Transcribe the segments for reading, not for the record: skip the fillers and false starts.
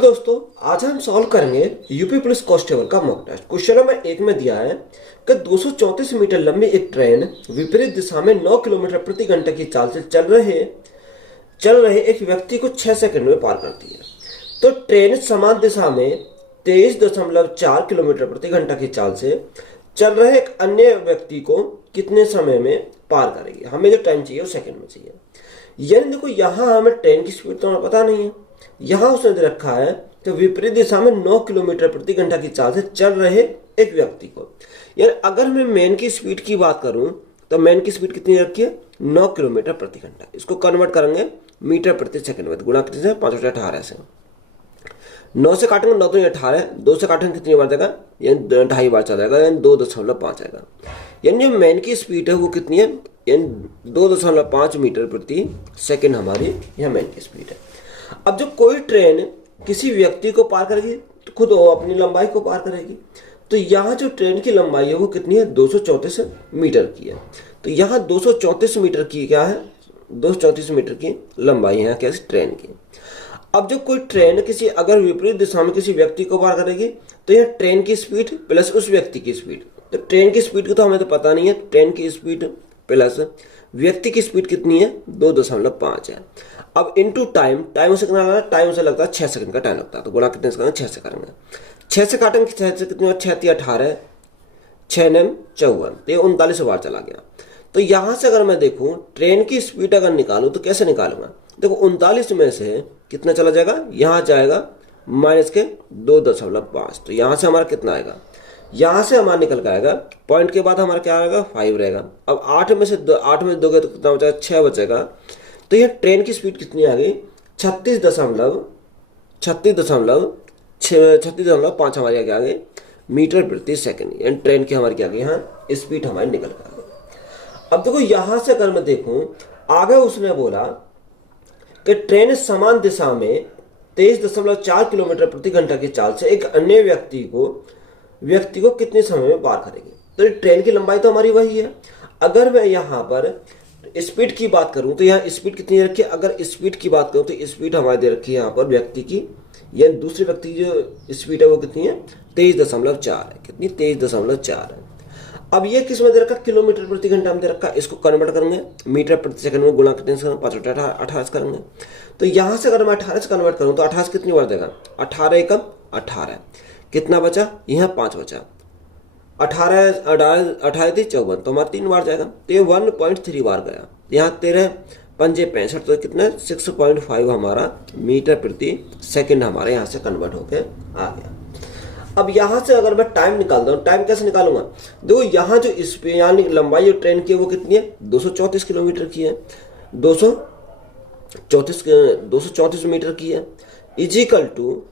Hello दोस्तों, आज हम सॉल्व करेंगे यूपी पुलिस कांस्टेबल का मॉक टेस्ट। क्वेश्चन नंबर 1 में दिया है कि 234 मीटर लंबी एक ट्रेन विपरीत दिशा में 9 किलोमीटर प्रति घंटे की चाल से चल रहे एक व्यक्ति को 6 सेकंड में पार करती है। तो ट्रेन समान दिशा में 23.4 किलोमीटर प्रति घंटा की चाल से चल रहे एक अन्य व्यक्ति को कितने समय में पार करेगी। हमें जो टाइम चाहिए वो सेकंड में चाहिए। यानी देखो, यहाँ हमें ट्रेन की स्पीड तो हमें पता नहीं है। यहाँ उसने दे रखा है कि विपरीत दिशा में 9 किलोमीटर प्रति घंटा की चाल से चल रहे एक व्यक्ति को। यानी अगर मैं मैन की स्पीड की बात करूं तो मैन की स्पीड कितनी रखी है? 9 किलोमीटर प्रति घंटा। इसको कन्वर्ट करेंगे मीटर प्रति सेकंड में, गुणा कितने से? 5/18 से। 9 से काटेंगे 9 तो 18, 2 से काटेंगे कितनी बार जाएगा? यानी 2.5 बार चला जाएगा, यानी 2.5 आएगा। यानी जो मैन की स्पीड है वो कितनी है? यानी 2.5 मीटर प्रति सेकंड हमारी यह मैन की स्पीड है। अब जब कोई ट्रेन किसी व्यक्ति को पार करेगी तो खुद वो अपनी लंबाई को पार करेगी। तो यहाँ जो ट्रेन की लंबाई है वो कितनी है? 234 मीटर की है। तो यहाँ 234 मीटर की क्या है? 234 मीटर की लंबाई है क्या? ट्रेन की। अब जब कोई ट्रेन किसी अगर विपरीत दिशा में किसी व्यक्ति को पार करेगी तो यह ट्रेन की स्पीड प्लस उस व्यक्ति की स्पीड। तो ट्रेन की स्पीड को तो हमें तो पता नहीं है। ट्रेन की स्पीड प्लस व्यक्ति की स्पीड कितनी है? 2.5 है। अब इनटू टाइम, टाइम से कितना लगता है? टाइम से लगता है 6 सेकंड का टाइम लगता है। तो गुणा कितने से करेंगे? 6 से करेंगे। 6 से काटेंगे, 6 से कितनी? 6 × 18, 6 × 9 = 54। तो ये 39 बार चला गया। तो यहाँ से अगर मैं देखूँ ट्रेन की स्पीड अगर निकालूँ तो कैसे निकालूंगा? देखो, 39 में से कितना चला जाएगा? यहाँ जाएगा माइनस के 2.5। तो यहाँ से हमारा कितना आएगा? यहाँ से हमारा निकल के आएगा, पॉइंट के बाद हमारा क्या आएगा? 5 रहेगा। अब 8 में से 8 में दोगे तो कितना बचेगा? 6 बचेगा। तो यह ट्रेन की स्पीड कितनी आ गई? 36.5 हमारी आ गई मीटर प्रति सेकंड। यानी ट्रेन की हमारी क्या आ गई? यहाँ स्पीड हमारी निकल कर आ गई। अब देखो, यहाँ से अगर मैं देखूं, आगे उसने बोला कि ट्रेन समान दिशा में 23.4 किलोमीटर प्रति घंटा की चाल से एक अन्य व्यक्ति को कितने समय में पार करेगी। तो ट्रेन की लंबाई तो हमारी वही है। अगर मैं यहाँ पर स्पीड की बात करूं तो यहाँ स्पीड कितनी रखी है? अगर स्पीड की बात करूं तो स्पीड हमारी दे रखी है यहाँ पर व्यक्ति की, यानी दूसरे व्यक्ति की जो स्पीड है वो कितनी है? 23.4 है। कितनी? 23.4 है। अब ये किस में दे रखा? किलोमीटर प्रति घंटा में दे रखा। इसको कन्वर्ट करेंगे मीटर प्रति सेकंड में, गुणा कितने से? 5/18 करेंगे। तो यहाँ से अगर मैं 18 से कन्वर्ट करूँ तो 18 कितनी बार देगा? 18 × 18। कितना बचा? यहाँ 5 बचा। 18 थी 54, तो हमारा 3 बार जाएगा। तो ये 1.3 बार गया। यहाँ 13 पंजे 65, तो कितना? 6.5 हमारा मीटर प्रति सेकंड हमारे यहाँ से कन्वर्ट होके आ गया। अब यहाँ से अगर मैं टाइम निकालता हूँ, टाइम कैसे निकालूंगा? देखो, यहाँ जो यानी लंबाई जो ट्रेन की है वो कितनी है? 234 किलोमीटर की है। 234 मीटर की है। Is equal to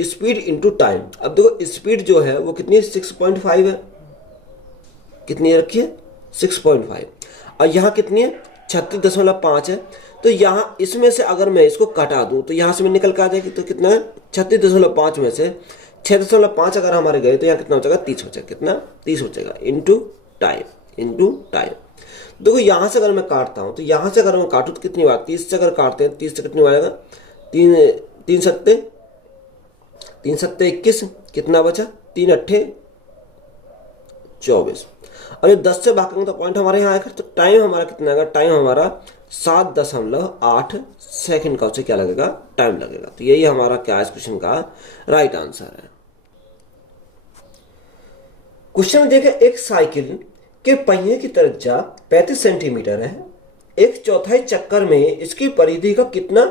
speed into time. अब देखो, स्पीड जो है वो कितनी है? 6.5 है। कितनी रखी है? 6.5। और यहाँ कितनी है? 36.5 है। तो यहाँ इसमें से अगर मैं इसको काटा दूं तो यहाँ से मैं निकल कर आ जाएगी। तो कितना है? 36.5 में से 6.5 अगर हमारे गए तो यहाँ कितना बचेगा? 30 बचेगा। कितना? 30 बचेगा इंटू टाइम। देखो, यहाँ से अगर मैं काटता हूँ तो यहाँ से अगर मैं काटूँ तो कितनी बार? 30 से अगर काटते हैं, 30 से कितनी बार आएगा? 3 सत्ते 21। कितना बचा? 3 अट्ठे 24। और ये 10 से भागेंगे तो पॉइंट हमारे यहाँ आएगा। तो टाइम हमारा कितना आएगा? टाइम हमारा 7.8 सेकंड का उसे क्या लगेगा? टाइम लगेगा। तो यही हमारा क्या इस क्वेश्चन का राइट आंसर है। क्वेश्चन में देखें, एक साइकिल के पहिए की त्रिज्या 35 सेंटीमीटर है। एक चौथाई चक्कर में इसकी परिधि का कितना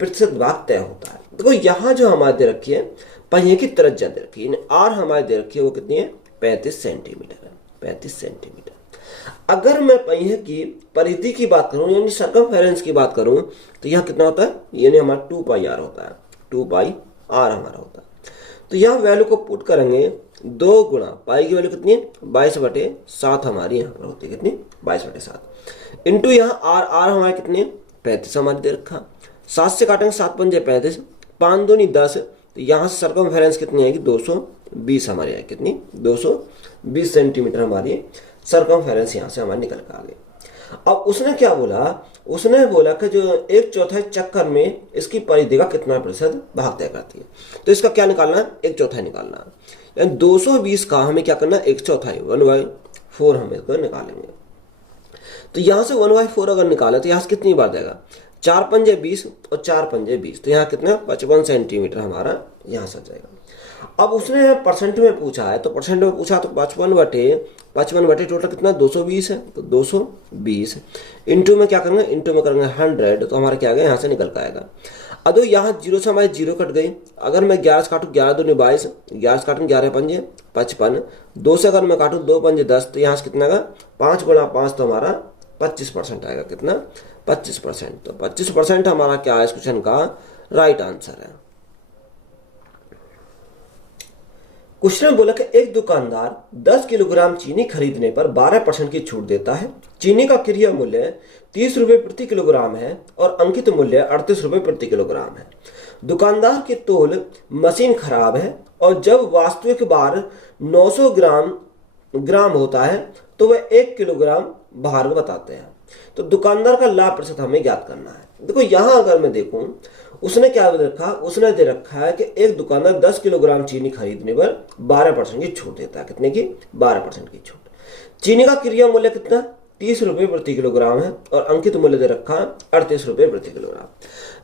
प्रतिशत भाग तय होता है? देखो, यहाँ जो हमारे दे रखी है पहिए की त्रिज्या दे रखी है, आर हमारे दे रखी है वो कितनी है? 35 सेंटीमीटर है। 35 सेंटीमीटर। अगर मैं पहिए की परिधि की बात करूं यानी सर्कमफेरेंस की बात करूं तो यहाँ कितना होता है? यानी हमारा 2πr होता है। 2πr हमारा होता है। तो यहाँ वैल्यू को पुट करेंगे, 2 गुणा पाई की वैल्यू कितनी है? 22/7 हमारी यहाँ पर होती है। कितनी? 22/7 इंटू यहाँ आर हमारे कितने? 35 हमारे दे रखा। 7 से काटेंगे, 7 पंजे 35, 5 दूनी 10। तो यहाँ से सर्कमफेरेंस कितनी आएगी? 220 हमारी आएगी। कितनी? 220 सेंटीमीटर हमारी सर्कमफेरेंस यहाँ से हमारी निकल कर आ गई। अब उसने क्या बोला उसने बोला कि जो एक चौथाई चक्कर में इसकी परिधि का कितना प्रतिशत भाग तय करती है। तो इसका क्या निकालना है, एक चौथाई निकालना है, यानी 220 का हमें क्या करना है, एक चौथाई 1/4 हम इसको निकालेंगे। तो यहां से 1/4 अगर निकाले तो यहां से कितनी बार जाएगा, 4 पंजे 20 और 4 पंजे 20, तो यहाँ कितना 55 सेंटीमीटर हमारा यहाँ से जाएगा। अब उसने परसेंट में पूछा है, तो परसेंट में पूछा तो 55/55 टोटल कितना 220 है, तो 220 इंटू में क्या करेंगे, इंटू में करेंगे 100, तो हमारा क्या आ गया, यहाँ से निकल कर आएगा। अब यहाँ जीरो से हमारे जीरो कट गई, अगर मैं 11 से काटूँ 11 दूनी 22, 11 से काटूँ 11 पंजे 55, 2 से अगर मैं काटूँ 2 पंजे 10, तो यहाँ से कितना आएगा 5 गुणा 5, तो हमारा 25% आएगा, कितना 25%। तो 25% हमारा क्या है इस क्वेश्चन का राइट आंसर है। क्वेश्चन में बोला कि एक दुकानदार 10 किलोग्राम चीनी खरीदने पर 12% की छूट देता है। चीनी का क्रय मूल्य 30 रुपए प्रति किलोग्राम है और अंकित मूल्य 38 रुपए प्रति किलोग्राम है। दुकानदार की तौल मशीन खराब है और जब वास्तविक भार 900 ग्राम होता है तो वह 1 किलोग्राम भार बताते हैं। तो दुकानदार का लाभ प्रतिशत हमें ज्ञात करना है। देखो यहां अगर मैं देखूं, उसने क्या दे रखा, उसने दे रखा है कि एक दुकानदार 10 किलोग्राम चीनी खरीदने पर 12% की छूट देता है। कितने की, 12% की छूट। चीनी का क्रय मूल्य कितना 30 रुपए प्रति किलोग्राम है और अंकित मूल्य दे रखा 38 रुपए प्रति किलोग्राम।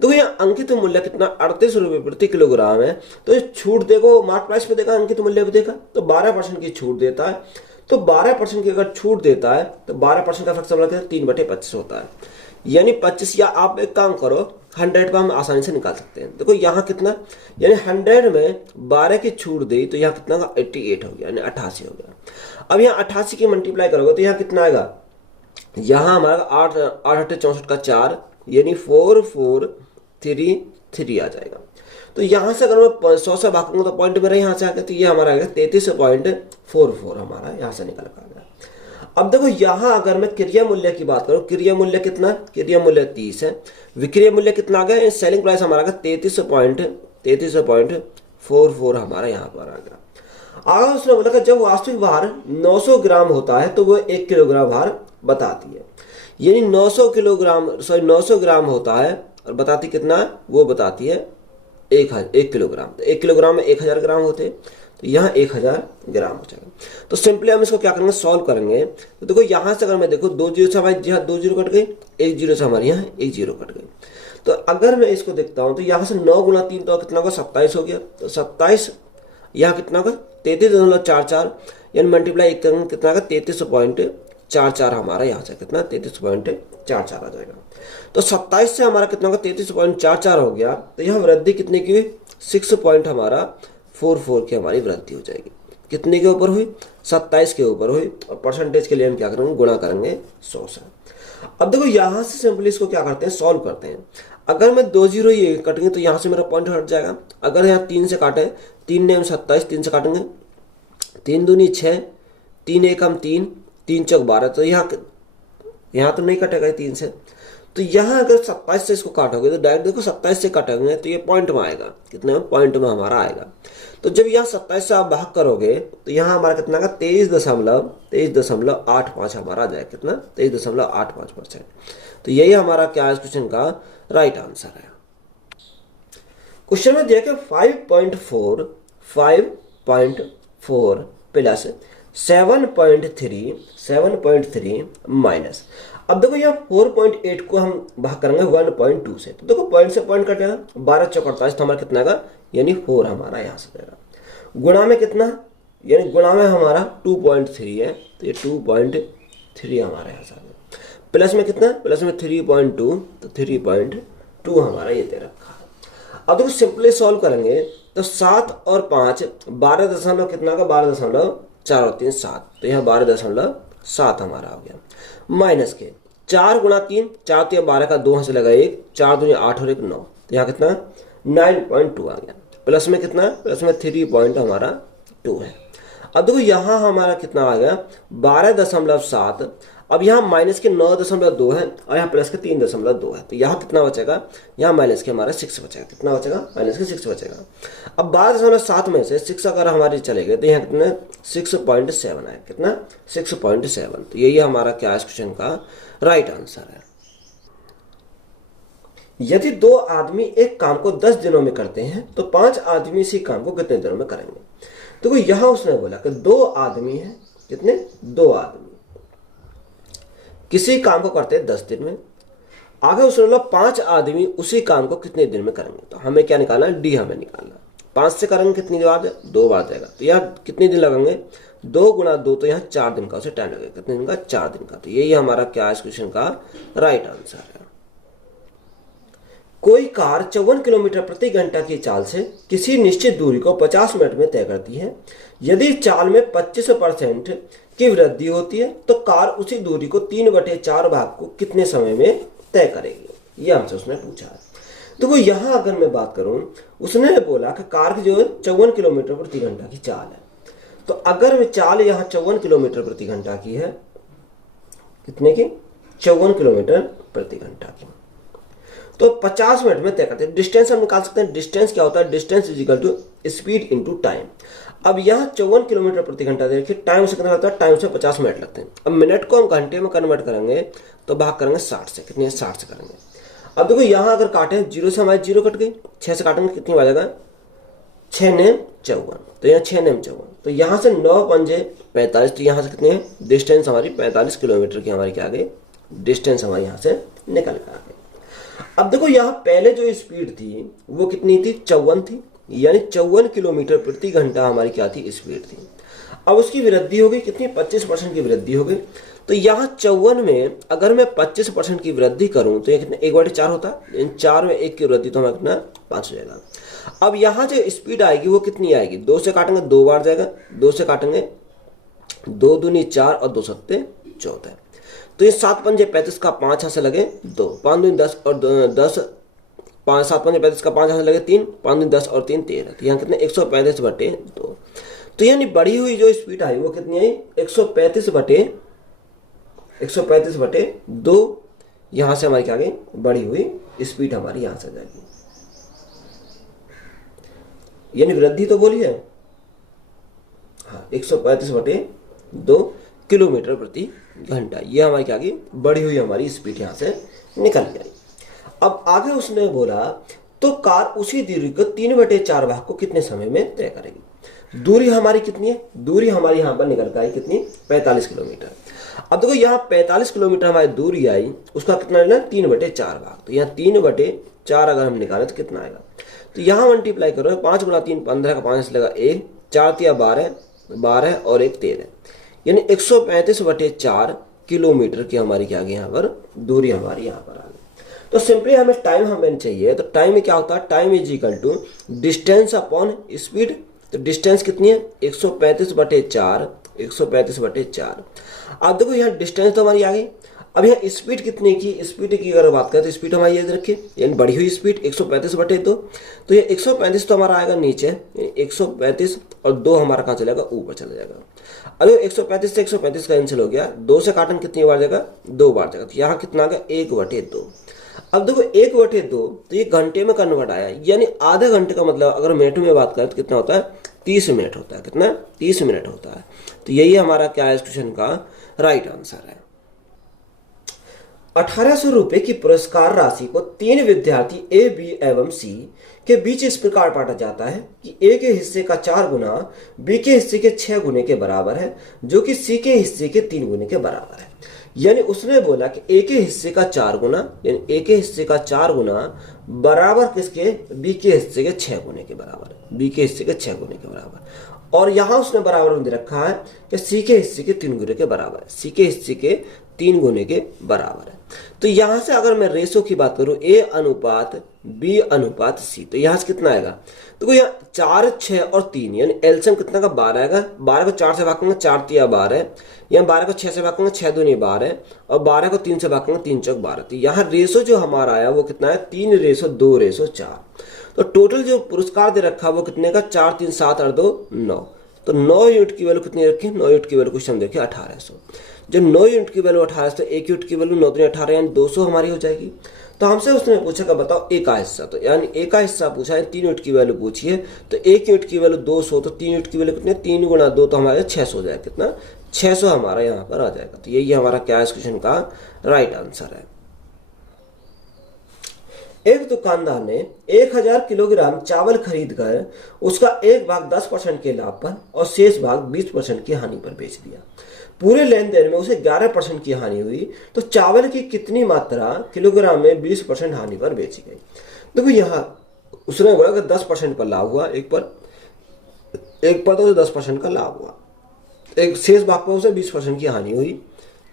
देखो यहाँ अंकित मूल्य कितना 38 रुपए प्रति किलोग्राम है, तो ये छूट देखो मार्क प्राइस पे देखा, अंकित मूल्य पे देखा, तो 12% की छूट देता है। तो 12% की अगर छूट देता है तो 12% का फैक्टर कितना 3/25 होता है, यानी 25, या आप एक काम करो 100 पर हम आसानी से निकाल सकते हैं। देखो यहाँ कितना, यानी 100 में 12 की छूट दी तो यहाँ कितना 88 हो गया, यानी 88 हो गया। अब यहाँ 88 की मल्टीप्लाई करोगे तो यहाँ कितना आएगा, यहाँ हमारा 8 8 64 का 4, यानी 4433 आ जाएगा। तो यहाँ से अगर मैं 100 से भाग करूंगा तो पॉइंट मेरा यहाँ से आ गया, तो ये हमारा आएगा 33.44 हमारा यहाँ से निकल कर आ गया। अब देखो यहाँ अगर मैं क्रय मूल्य की बात करूं, क्रय मूल्य कितना, क्रय मूल्य 30 है, विक्रय मूल्य कितना आ गया, सेलिंग प्राइस हमारा 33.44 हमारा यहाँ पर आ गया। आगे उसने बोला कि जब वास्तविक भार 900 ग्राम होता है तो वह 1 किलोग्राम भार बताती है, यानी 900 ग्राम होता है और बताती कितना, वो बताती है 1 किलोग्राम। तो 1 किलोग्राम में 1000 ग्राम होते, तो यहाँ 1000 ग्राम हो जाएगा। तो सिंपली हम इसको क्या करेंगे, सॉल्व करेंगे। तो देखो यहाँ से अगर मैं देखो 2 जीरो से हमारी यहाँ 2 जीरो कट गई, 1 जीरो से हमारे यहाँ 1 जीरो कट गई। तो अगर मैं इसको देखता हूँ तो यहाँ से 9 गुणा 3 तो कितना होगा 27 हो गया, तो 27 यहाँ कितना होगा 33.44, यानी मल्टीप्लाई एक करेंगे कितना होगा 33.44 हमारा यहाँ से कितना 33.44 आ जाएगा। तो 27 से हमारा कितना होगा 33.44 हो गया, तो यहाँ वृद्धि कितने की 6 पॉइंट हमारा 44 की हमारी वृद्धि हो जाएगी। कितने के ऊपर हुई, 27 के ऊपर हुई, और परसेंटेज के लिए हम क्या करेंगे, गुणा करेंगे 100 से। अब देखो यहाँ से सिंपली इसको क्या करते हैं, सॉल्व करते हैं। अगर मैं 2 जीरो ये कटेंगे तो यहाँ से मेरा पॉइंट हट जाएगा। अगर यहाँ 3 से काटे, 3 ने हम 27, 3 से काटेंगे 3 दूनी 6, 3 एक हम 3, 3 चौक 12, तो यहाँ तो नहीं कटेगा 3 से। तो यहाँ अगर 27 से इसको काटोगे तो डायरेक्ट देखो 27 से काटेंगे तो ये पॉइंट में आएगा, कितने में पॉइंट में हमारा आएगा। तो जब यहाँ 27 से आप भाग करोगे तो यहाँ हमारा कितना आएगा 23.85 हमारा आ जाएगा, कितना 23.85%। तो यही हमारा क्या है इस क्वेश्चन का राइट आंसर है। क्वेश्चन में दिया कि 5.4 प्लस 7.3 माइनस, अब देखो यहाँ 4.8 को हम भाग करेंगे 1.2 से, तो देखो पॉइंट से पॉइंट कटेगा, 12 चौक 48, तो हमारा कितना आएगा, यानी 4 हमारा यहाँ से देगा। गुणा में कितना, यानी गुणा में हमारा 2.3 है, तो ये 2.3 हमारा यहाँ से आ गया। प्लस में कितना, प्लस में 3.2, तो 3.2 हमारा ये दे रखा है। अब देखो सिंपली सॉल्व करेंगे तो 7 और 5 12 दशमलव कितना का 12.4 और 3 7, तो यहाँ 12.7 हमारा हो गया। माइनस के 4 गुणा 3, 4 तो 12 का 2 से लगा 1, 4 दूनी 8 और 1 9, तो यहाँ कितना 9.2 आ गया। प्लस में कितना, प्लस में 3.2 है। अब देखो यहाँ हमारा कितना आ गया 12.7, अब यहाँ माइनस के 9.2 है और यहाँ प्लस के 3.2 है, तो यहाँ कितना बचेगा, यहाँ माइनस के हमारा 6 बचेगा। कितना बचेगा, माइनस के 6 बचेगा। अब 12.7 में से 6 अगर हमारी चले गए तो यहाँ कितना 6.7 है, कितना 6.7। तो यही हमारा क्या है इस क्वेश्चन का राइट आंसर है। यदि 2 आदमी एक काम को 10 दिनों में करते हैं तो 5 आदमी इसी काम को कितने दिनों में करेंगे। तो यहां उसने बोला कि 2 आदमी हैं, कितने, 2 आदमी किसी काम को करते हैं 10 दिन में। आगे उसने बोला 5 आदमी उसी काम को कितने दिन में करेंगे। तो हमें क्या निकालना है, डी हमें निकालना है। 5 से करेंगे कितनी बार, 2 बार जाएगा। तो यहाँ कितने दिन लगेंगे, 2 गुणा 2, तो यहाँ 4 दिन का उसे टाइम लगेगा। कितने दिन का, 4 दिन का। तो यही हमारा क्या इस क्वेश्चन का राइट आंसर है। कोई कार 54 किलोमीटर प्रति घंटा की चाल से किसी निश्चित दूरी को 50 मिनट में तय करती है। यदि चाल में 25% की वृद्धि होती है तो कार उसी दूरी को 3/4 भाग को कितने समय में तय करेगी। ये हमसे उसने पूछा है। तो यहां अगर मैं बात करूं, उसने बोला कि कार की जो 54 किलोमीटर प्रति घंटा की चाल है। तो अगर मैं चाल यहाँ 54 किलोमीटर प्रति घंटा की है, कितने की, 54 किलोमीटर प्रति घंटा की, तो 50 मिनट में तय करते हैं। डिस्टेंस हम निकाल सकते हैं। डिस्टेंस क्या होता है, distance is equal to speed into time. अब यहाँ 54 किलोमीटर प्रति घंटा देखिए, टाइम से कितना लगता है, टाइम से 50 मिनट लगते हैं। अब मिनट को हम घंटे में कन्वर्ट करेंगे तो भाग करेंगे 60 से, कितने, 60 से करेंगे। अब देखो यहाँ अगर काटे, 0 से हमारी 0 कट गई, 6 से काटेंगे कितनी बार जाएगा, 6 9 54, तो यहाँ 6 9 54, तो यहाँ से 9 पंजे 45, तो यहाँ से कितने हैं, डिस्टेंस हमारी 45 किलोमीटर की हमारी क्या आ गई, डिस्टेंस हमारी यहाँ से निकल कर आ गई। अब देखो यहाँ पहले जो स्पीड थी वो कितनी थी, 54 थी, यानी 54 किलोमीटर प्रति घंटा हमारी क्या थी, स्पीड थी। अब उसकी वृद्धि हो गई कितनी, 25% की वृद्धि हो गई। तो यहाँ 54 में अगर मैं 25% की वृद्धि करूं तो ये कितना, 1/4 होता है, 4 में 1 की वृद्धि तो हमें कितना, 5 हो जाएगा। अब यहाँ जो स्पीड आएगी वो कितनी आएगी, 2 से काटेंगे 2 बार जाएगा, 2 से काटेंगे 2 दूनी 4 और 2 सत्ते 14, तो ये 7 पंजे 35 का 5 हाथ से लगे 2, 5 दूनी 10 और 10, 5 7 पंजे 35 का 5 हाथ से लगे 3, 5 दूनी 10 और 3 13, तो यहाँ कितने, 135/2। तो यानी बढ़ी हुई जो स्पीड आई वो कितनी आई, 135/2। यहां से हमारी क्या आ गई, बढ़ी हुई स्पीड हमारी यहां से जाएगी, यानी वृद्धि तो बोली है, हाँ, 135/2 किलोमीटर प्रति घंटा। ये हमारी क्या आ गई, बढ़ी हुई हमारी स्पीड यहां से निकल गई। अब आगे उसने बोला तो कार उसी दूरी को 3/4 भाग को कितने समय में तय करेगी। दूरी हमारी कितनी है, दूरी हमारी यहाँ पर निकल कर आई कितनी, 45 किलोमीटर। अब देखो यहाँ 45 किलोमीटर हमारी दूरी आई, उसका कितना लेना, 3/4 भाग। तो यहाँ 3/4 अगर हम निकालें तो कितना आएगा, तो यहाँ मल्टीप्लाई करो, 5 गुणा 3 15 का 5 लगेगा 1, 4 तिया 12 12 और 1 13, यानी 135/4 किलोमीटर की हमारी क्या आ गई, यहाँ पर दूरी हमारी यहाँ पर आ गई। तो सिंपली हमें टाइम हमें चाहिए, तो टाइम में क्या होता है, time is equal to distance upon speed. तो डिस्टेंस कितनी है, 135/4, 135/4। अब देखो यहाँ डिस्टेंस तो हमारी आ गई। अब यहाँ स्पीड कितने की, स्पीड की अगर बात करें तो स्पीड हमारी याद रखिए, यानी बढ़ी हुई स्पीड 135/2। तो ये 135 तो हमारा आएगा नीचे, 135 और 2 हमारा कहाँ चलेगा, ऊपर चला जाएगा। अब 135 से 135 कैंसिल हो गया, 2 से काटन कितनी बार जाएगा, 2 बार जाएगा। तो यहाँ कितना आ गया, 1/2। अब देखो 1/2 तो ये घंटे में कन्वर्ट आया, यानी आधे घंटे का मतलब अगर मिनट में बात करें तो कितना होता है, 30 मिनट होता है। कितना, 30 मिनट होता है। तो यही हमारा क्या है इस क्वेश्चन का राइट आंसर है। 1800 रुपए की पुरस्कार राशि को 3 विद्यार्थी ए, बी एवं सी के बीच इस प्रकार बांटा जाता है कि ए के हिस्से का 4 गुना बी के हिस्से के 6 गुने के बराबर है, जो कि सी के हिस्से के 3 गुने के बराबर है। यानी उसने बोला कि ए के हिस्से का 4 गुना, यानी ए के हिस्से का 4 गुना बराबर किसके, बी के हिस्से के 6 गुने के बराबर है, बी के हिस्से के 6 गुने के बराबर। और यहां उसने बराबर में दे रखा है कि सी के हिस्से के 3 गुने के बराबर है, सी के हिस्से के 3 गुने के बराबर है। तो यहां से अगर मैं रेशो की बात करूं, ए अनुपात बी अनुपात सी, तो यहां से कितना आएगा, तो यहाँ 4 6 और 3, यानी एलसीएम कितना का 12 आएगा। 12 को 4 से भाग करेंगे 4 तिया 12, यहाँ 12 को 6 से भाग करेंगे 6 दूनी 12 और 12 को 3 से भाग करेंगे 3 चौक 12। तो यहाँ रेशो जो हमारा आया वो कितना है, 3:2:4। तो टोटल जो पुरस्कार दे रखा वो कितने का, 4 3 7 और 2 9। तो 9 यूनिट की वैल्यू कितनी रखी, 9 यूनिट की वैल्यू क्वेश्चन देखिए 1800। जब 9 यूनिट की वैल्यू 1800 तो 1 यूनिट की वैल्यू 9 3 18, यानी 200 हमारी हो जाएगी। तो हमसे उसने पूछा कि बताओ ए का हिस्सा, तो यानी ए का हिस्सा पूछा है, 3 यूनिट की वैल्यू पूछी है, तो 1 यूनिट की वैल्यू 200, तो 3 यूनिट की वैल्यू कितने, 3 गुणा 2 तो हमारे 600 हो जाएगा। कितना, 600 हमारा यहाँ पर आ जाएगा। तो यही हमारा क्या इस क्वेश्चन का राइट आंसर है। एक दुकानदार ने 1000 किलोग्राम चावल खरीद कर उसका एक भाग 10% के लाभ पर और शेष भाग 20% की हानि पर बेच दिया। पूरे लेन देन में उसे 11% की हानि हुई, तो चावल की कितनी मात्रा किलोग्राम में 20% हानि पर बेची गई। देखो यहाँ उसने बोला कि 10% पर लाभ हुआ, एक पर तो 10% का लाभ हुआ, एक शेष भाग पर उसे 20% की हानि हुई,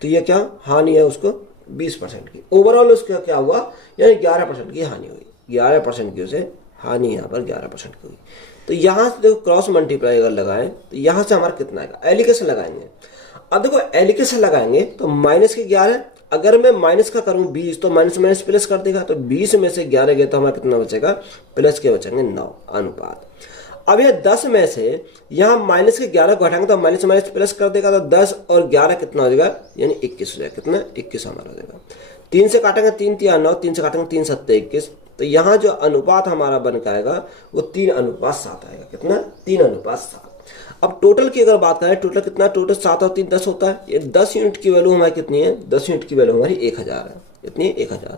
तो ये क्या हानि है उसको 20% की। ओवरऑल उसका क्या हुआ, यानी 11% की हानि हुई, 11% की उसे हानि यहाँ पर 11% की हुई। तो यहाँ से देखो क्रॉस मल्टीप्लाई अगर लगाएं तो यहाँ से हमारा कितना आएगा, एलिकेशन लगाएंगे। अब देखो एलिकेशन लगाएंगे तो माइनस के 11, अगर मैं माइनस का करूं 20 तो माइनस माइनस प्लस कर देगा, तो 20 में से 11 गए तो हमारा कितना बचेगा, प्लस के बचेंगे 9 अनुपात। अब यह 10 में से यहाँ माइनस के 11 को हटाएंगे तो माइनस माइनस प्लस कर देगा, तो 10 और 11 कितना हो जाएगा, यानी 21 हो जाएगा। कितना 21 हमारा हो जाएगा। 3 से काटेंगे 3 3 9, 3 से काटेंगे 3 7 21, तो यहाँ जो अनुपात हमारा बन के आएगा वो 3:7 आएगा। कितना 3:7। अब टोटल की अगर बात करें, टोटल कितना, टोटल 7 और 3 10 होता है। ये 10 यूनिट की वैल्यू हमारी कितनी है, 10 यूनिट की वैल्यू हमारी 1000 है। कितनी 1000।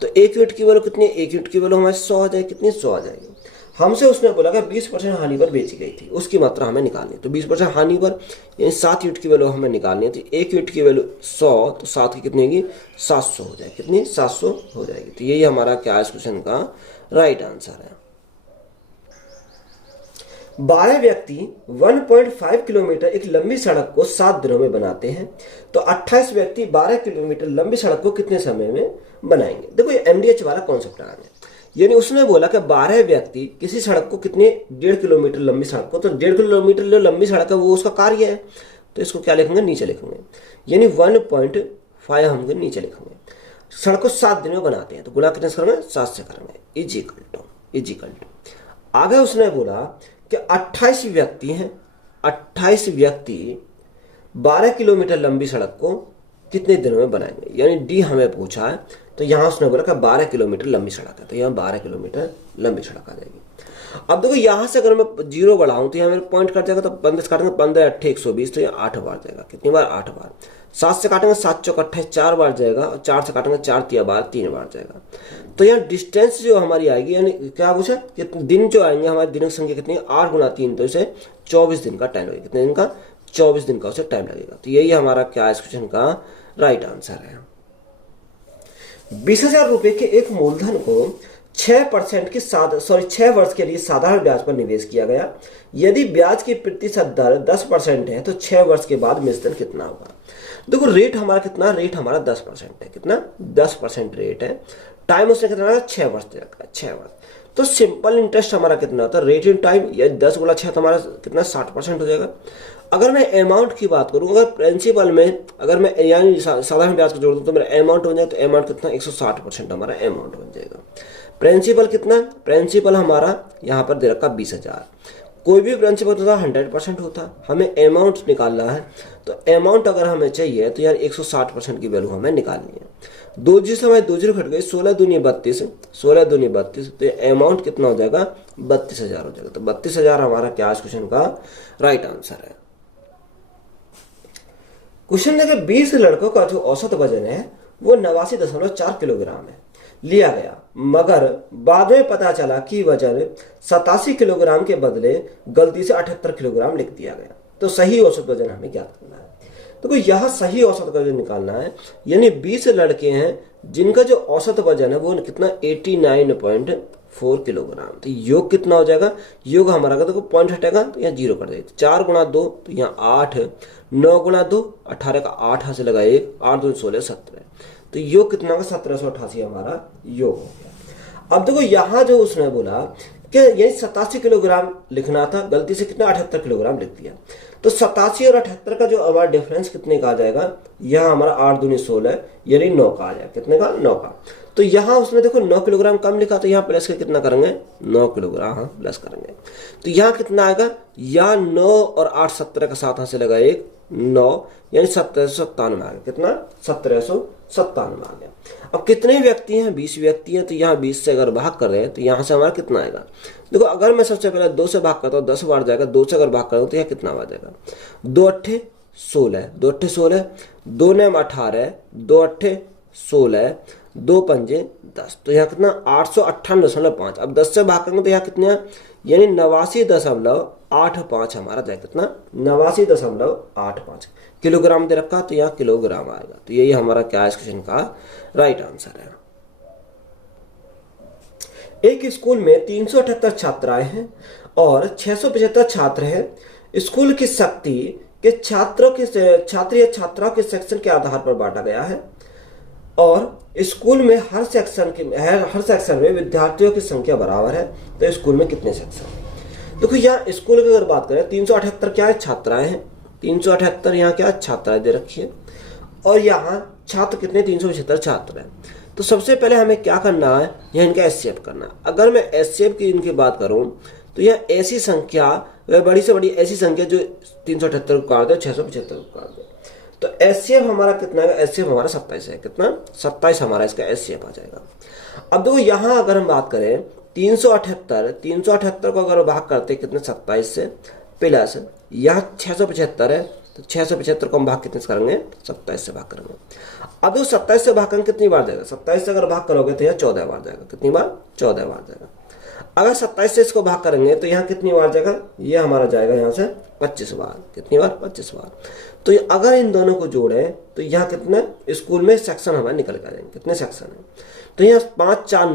तो 1 यूनिट की वैल्यू कितनी, 1 यूनिट की वैल्यू हमारी 100 आ जाएगी। कितनी 100 आ जाएगी। हमसे उसने बोला कि 20% हानि पर बेची गई थी, उसकी मात्रा हमें निकालनी है। तो 20% हानि पर यानी 7 यूनिट की वैल्यू हमें निकालनी है। तो 1 यूनिट की वैल्यू 100, तो 7 की कितनी होगी, 700 हो जाएगी। कितनी 700 हो जाएगी। तो यही हमारा क्या है इस क्वेश्चन का राइट आंसर है। 12 व्यक्ति 1.5 किलोमीटर एक लंबी सड़क को 7 दिनों में बनाते हैं, तो 28 व्यक्ति 12 किलोमीटर लंबी सड़क को कितने समय में बनाएंगे। देखो ये MDH वाला कॉन्सेप्ट आ रहा है, यानी उसने बोला कि 12 व्यक्ति किसी सड़क को कितने 1.5 किलोमीटर लंबी सड़क को, तो 1.5 किलोमीटर जो लंबी सड़क है वो उसका कार्य है, तो इसको क्या लिखेंगे, नीचे लिखेंगे, यानी 1.5 हम नीचे लिखेंगे। सड़क को 7 दिन में बनाते हैं, तो गुणा कितने से करेंगे, 7 से करेंगे, इजिकल टू। आगे उसने बोला कि 28 व्यक्ति हैं, 28 व्यक्ति 12 किलोमीटर लंबी सड़क को कितने दिनों में बनाएंगे, यानी डी हमें पूछा है। तो यहां उसने बोला कि 12 किलोमीटर लंबी सड़क है, तो यहां 12 किलोमीटर लंबी सड़क आ जाएगी। अब देखो यहां से अगर मैं 0 बढ़ाऊं तो यहां मेरे पॉइंट कट जाएगा, तो 15 से काटेंगे 15 8 120, तो यहां 8 बार जाएगा। कितनी बार, 8 बार। 7 से काटेंगे 7 चौक 28, 4 बार जाएगा, और 4 से काटेंगे 4 3 बार, 3 बार जाएगा। तो यहाँ डिस्टेंस जो हमारी आएगी, यानी क्या पूछा कि दिन जो आएंगे हमारे दिनों की संख्या कितनी है, 8 गुना 3, तो इसे 24 दिन का टाइम लगेगा। कितने दिन का, 24 दिन का उसे टाइम लगेगा। तो यही हमारा क्या इस क्वेश्चन का राइट आंसर है। 20,000 रुपए के एक मूलधन को 6% की 6 वर्ष के लिए साधारण ब्याज पर निवेश किया गया। यदि ब्याज की प्रतिशत दर 10% है तो 6 वर्ष के बाद मूलधन कितना होगा। देखो रेट हमारा कितना, रेट हमारा 10% है। कितना 10% रेट है। टाइम उसने कितना है, 6 वर्ष दे रखा है, 6 वर्ष। तो सिंपल इंटरेस्ट हमारा कितना होता है, रेट इन टाइम, या 10 गुना 6 तो हमारा कितना 60% हो जाएगा। अगर मैं अमाउंट की बात करूं, अगर प्रिंसिपल में अगर मैं यानी साधारण ब्याज को जोड़ दूं तो मेरा अमाउंट हो जाए, तो अमाउंट कितना 160% हमारा अमाउंट बन जाएगा। प्रिंसिपल कितना, प्रिंसिपल हमारा यहाँ पर दे रखा 20,000। कोई भी प्रिंसिपल होता 100% होता, हमें अमाउंट निकालना है, तो अमाउंट अगर हमें चाहिए तो यार 160% की वैल्यू हमें निकालनी है। 2 जीरो से हमारे 2 जीरो घट गए, 16 दूनी 32, 16 दूनी 32, तो अमाउंट कितना हो जाएगा, 32,000 हो जाएगा। तो 32,000 हमारा क्या इस क्वेश्चन का राइट आंसर है। क्वेश्चन नंबर 20 लड़कों का जो औसत वजन है वो 89.4 किलोग्राम है लिया गया, मगर बाद में पता चला कि वजन 87 किलोग्राम के बदले गलती से 78 किलोग्राम लिख दिया गया। तो सही औसत वजन हमें ज्ञात करना है। तो यह सही औसत वजन निकालना है, यानी 20 लड़के हैं जिनका जो औसत वजन है वो कितना 89.4 किलोग्राम। तो योग कितना हो जाएगा, योग हमारा का देखो पॉइंट हटेगा तो यहाँ 0 कर देगा। 4 गुणा 2 तो यहाँ 8, 9 गुणा 2 18 का 8 हाथ से लगा 1, 8 2 16 17, तो योग कितना का 1788 हमारा योग हो गया। अब देखो यहाँ जो उसने बोला कि यही 87 किलोग्राम लिखना था, गलती से कितना 78 किलोग्राम लिख दिया। तो 87 और 78 का जो हमारा डिफरेंस कितने का आ जाएगा, यहाँ हमारा 8 दूनी 16 यानी 9 का आ जाएगा। कितने का, 9 का। तो यहाँ उसने देखो 9 किलोग्राम कम लिखा, तो यहाँ प्लस के कितना करेंगे, 9 किलोग्राम हाँ प्लस करेंगे। तो यहाँ कितना आएगा, यहाँ 9 और 8 17 का 7 हाथ से लगा 1, 9 यानी 1797 आ गया। कितना 1797 आ गया। अब कितने व्यक्ति हैं, 20 व्यक्ति हैं, तो यहाँ 20 से अगर भाग कर रहे हैं तो यहाँ से हमारा कितना आएगा। देखो अगर मैं सबसे पहले 2 से भाग करता हूँ 10 बार जाएगा, 2 से अगर भाग करता हूँ तो यहाँ कितना आ जाएगा, 2 अट्ठे 16, 2 अट्ठे 16, 2 ने 18, 2 अट्ठे 16, 2 पंजे 10, तो यहाँ कितना 858.5। अब 10 से भाग करेंगे तो यहाँ कितना, यानी 89.85 हमारा जाएगा, कितना 89.85 किलोग्राम दे रखा, तो यहाँ किलोग्राम आएगा। तो यही हमारा क्या है इस क्वेश्चन का राइट आंसर है। एक स्कूल में 378 छात्राएं हैं और 675 छात्र हैं। स्कूल की शक्ति के छात्रों के छात्र या छात्राओं के सेक्शन के आधार पर बांटा गया है और स्कूल में हर सेक्शन में विद्यार्थियों की संख्या बराबर है। तो स्कूल में कितने सेक्शन हैं? देखो यहाँ स्कूल की अगर बात करें 378 क्या है, छात्राएं हैं। 378 यहाँ क्या छात्राएं दे रखी है और यहाँ छात्र कितने 375 छात्र हैं। तो सबसे पहले हमें क्या करना है, यह इनका एचसीएफ करना है। अगर मैं एचसीएफ की इनकी बात करूं तो यह ऐसी संख्या, वह बड़ी से बड़ी ऐसी संख्या जो 378 को काट दे, 675 को काट दे। तो एचसीएफ हमारा कितना है, एचसीएफ हमारा 27 है, कितना 27 हमारा इसका एचसीएफ आ जाएगा। अब देखो यहाँ अगर हम बात करें 378 को अगर भाग करते कितने 27 से, प्लस यहाँ 675 है, तो 675 को हम भाग कितने से करेंगे, 27 से भाग करेंगे। अब वो 27 से भाग करेंगे कितनी बार जाएगा, 27 से अगर भाग करोगे तो यहाँ 14 बार जाएगा, कितनी बार 14 बार जाएगा। अगर 27 से इसको भाग करेंगे तो यहाँ कितनी बार जाएगा, ये हमारा जाएगा यहाँ से 25 बार, कितनी बार 25 बार। तो अगर इन दोनों को जोड़े तो यहाँ कितने स्कूल में सेक्शन हमारे निकल कर जाएंगे, कितने सेक्शन है। तो यहाँ 5 4